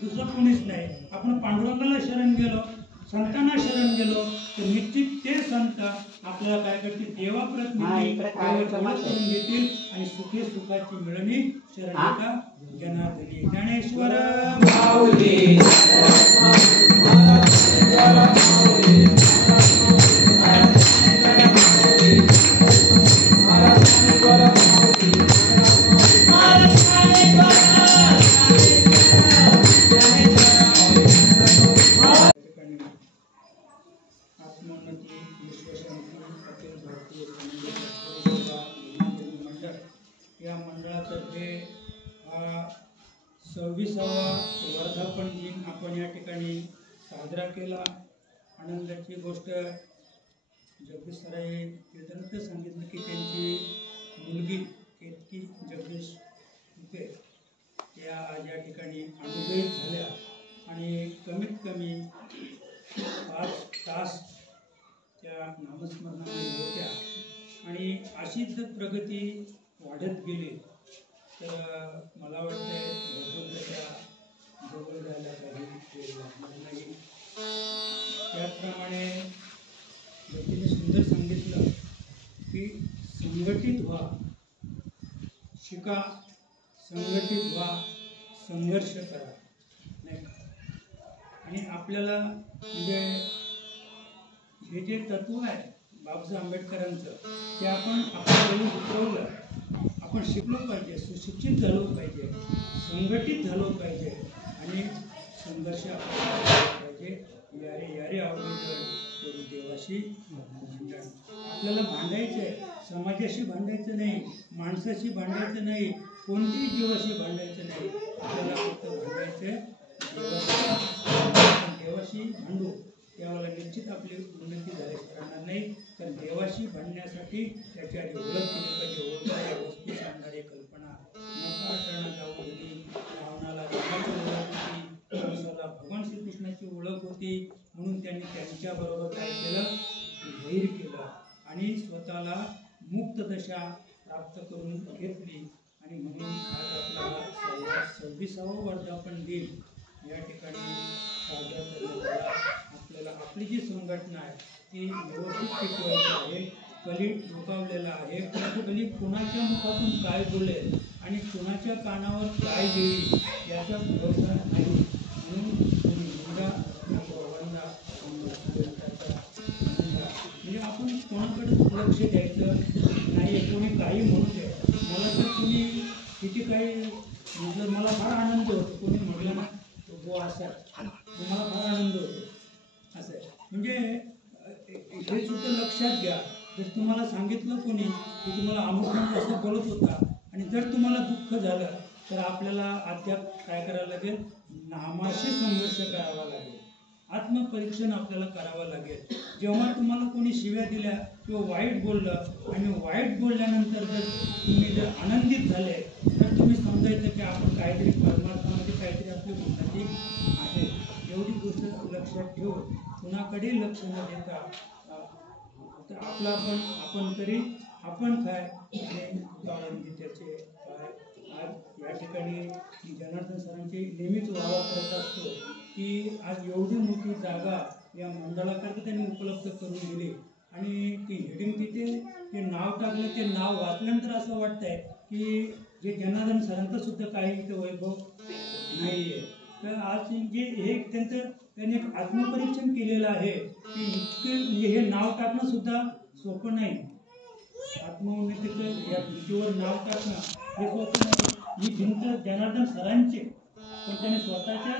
दुसरं कोणीच नाही. आपण पांडुरंगाला शरण गेलो, संतांना शरण गेलो तर निश्चित ते संत आपल्याला काय करतील? देवाप्रत करून देतील आणि सुखे सुखाची मिळवणी शरण एका जनार्दनी. ज्ञानेश्वर माऊली. आत्मोन्नती, विश्वशांती, अखिल भारतीय 26वा वर्धापन दिन आपण या ठिकाणी साजरा केला. आनंदाची गोष्ट जगदीश सरांनी कीर्तनात सांगितलं की त्यांची मुलगी केतकी जगदीश तुपे त्या आज या ठिकाणी अनुग्रहित झाल्या आणि कमीत कमी 5 तास त्या नामस्मरणामध्ये होत्या. आणि अशीच जर प्रगती वाढत गेली तर मला वाटतंय भगवंताच्या जवळ जायला काही वेळ लागणार नाही. त्याचप्रमाणे व्यक्तीने सुंदर सांगितलं की संघटित व्हा, शिका, संघटित व्हा, संघर्ष करा, नाही का? आणि आपल्याला म्हणजे हे जे तत्व आहे बाबासाहेब आंबेडकरांचं ते आपण आपल्याकडून उतरवलं. आपण शिकलो पाहिजे, सुशिक्षित झालो पाहिजे, संघटित झालो पाहिजे आणि संघर्ष पाहिजे. यारे यारे आवडीचं करू देवाशी भांडण. आपल्याला भांडायचं आहे, समाजाशी भांडायचं नाही, माणसाशी भांडायचं नाही, कोणत्याही जीवाशी भांडायचं नाही. आपल्याला फक्त भांडायचं आहे देवाशी. देवाशी भांडू त्यावेळेला निश्चित आपली उन्नती झाली राहणार नाही. तर देवाशी भांडण्यासाठी त्याची आधी ओळख केली पाहिजे. ओळख या वस्तू सांगणारी कल्पना नकार करणं जाऊ घरी. रावणाला रामाची ओळख होती, कंसाला भगवान श्रीकृष्णाची ओळख होती, म्हणून त्यांनी त्यांच्याबरोबर काय केलं, वैर केलं आणि स्वतःला मुक्त दशा प्राप्त करून घेतली. आणि म्हणून आज आपला 26वा वर्धापन दिन या ठिकाणी साजरा करण्यात आला. आपल्याला आपली जी संघटना आहे ती व्यवस्थित टिकवायची आहे. कली डोकावलेला आहे. कुणी कुणाच्या मुखातून काय बोलेल आणि कुणाच्या कानावर काय येईल याचा भरोसा नाही. म्हणून कोणी निंदा वंदा म्हणजे आपण कोणाकडे लक्ष द्यायचं नाही. कोणी काही म्हणू दे. मला जर कोणी किती काही म्हटलं मला फार आनंद होतो. कोणी म्हटलं ना तो असा मला फार आनंद होतो असं आहे. म्हणजे हे सुद्धा लक्षात घ्या. जर तुम्हाला सांगितलं कोणी की तुम्हाला अमुक असं बोलत होता आणि जर तुम्हाला दुःख झालं तर आपल्याला अद्याप काय करावं लागेल, नामाशी संघर्ष करावा लागेल, आत्मपरीक्षण आपल्याला करावं लागेल. जेव्हा तुम्हाला कोणी शिव्या दिल्या किंवा वाईट बोललं आणि वाईट बोलल्यानंतर जर तुम्ही जर आनंदित झाले तर तुम्ही समजायचं की आपण काहीतरी परमात्मामध्ये काहीतरी आपली उन्नती आहे. एवढी गोष्ट लक्षात ठेवून कुणाकडे लक्ष न देता आपला आपण तरी आपण काय आणि त्याचे काय. आज या ठिकाणी जनार्दन सरांची नेहमीच वावा करत असतो की आज एवढी मोठी जागा या मंडळाकरता त्यांनी उपलब्ध करून दिली आणि ती हेडिंग तिथे जे नाव टाकलं ते नाव वाचल्यानंतर असं वाटतंय की जे जनार्दन सरांचं सुद्धा काही इथं वैभव नाही आहे. तर आज जे हे त्यांनी एक आत्मपरीक्षण केलेलं आहे की इतके म्हणजे हे नाव टाकणं सुद्धा सोपं नाही. आत्मोन्नतीचं या भिंतीवर नाव टाकणं हे सोपं नाही. ही भिंत जनार्दन सरांची पण त्याने स्वतःच्या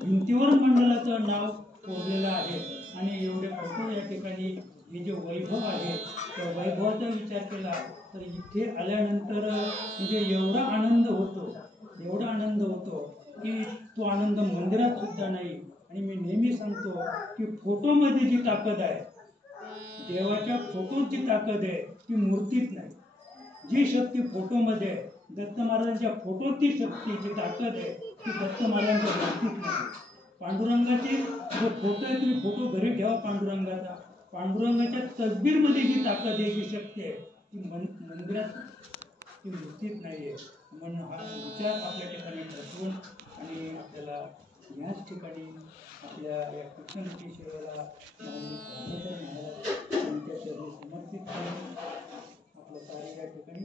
भिंतीवर मंडळाचं नाव कोरलेलं आहे. आणि एवढे फोटो या ठिकाणी हे जे वैभव आहे त्या वैभवाचा विचार केला तर इथे आल्यानंतर म्हणजे एवढा आनंद होतो की तो आनंद मंदिरात सुद्धा नाही. आणि मी नेहमी सांगतो की फोटोमध्ये जी ताकद आहे, देवाच्या फोटोत जी ताकद आहे ती मूर्तीत नाही. जी शक्ती फोटोमध्ये आहे, दत्त महाराजांच्या फोटोत ती शक्ती जी ताकद आहे ती दत्त महाराजांच्या मूर्तीत नाही. पांडुरंगाची जो फोटो आहे तुम्ही फोटो घरी ठेवा पांडुरंगाचा. पांडुरंगाच्या तसबीरमध्ये जी ताकद आहे जी शक्ती आहे ती मंदिरात ती मूर्तीत नाही आहे. म्हणून हा विचार आपल्या ठिकाणी ठरवून आणि आपल्याला याच ठिकाणी आपल्या या कृष्णमूर्ती सेवेला त्यांच्या चरणी समर्पित करून आपलं कार्य या ठिकाणी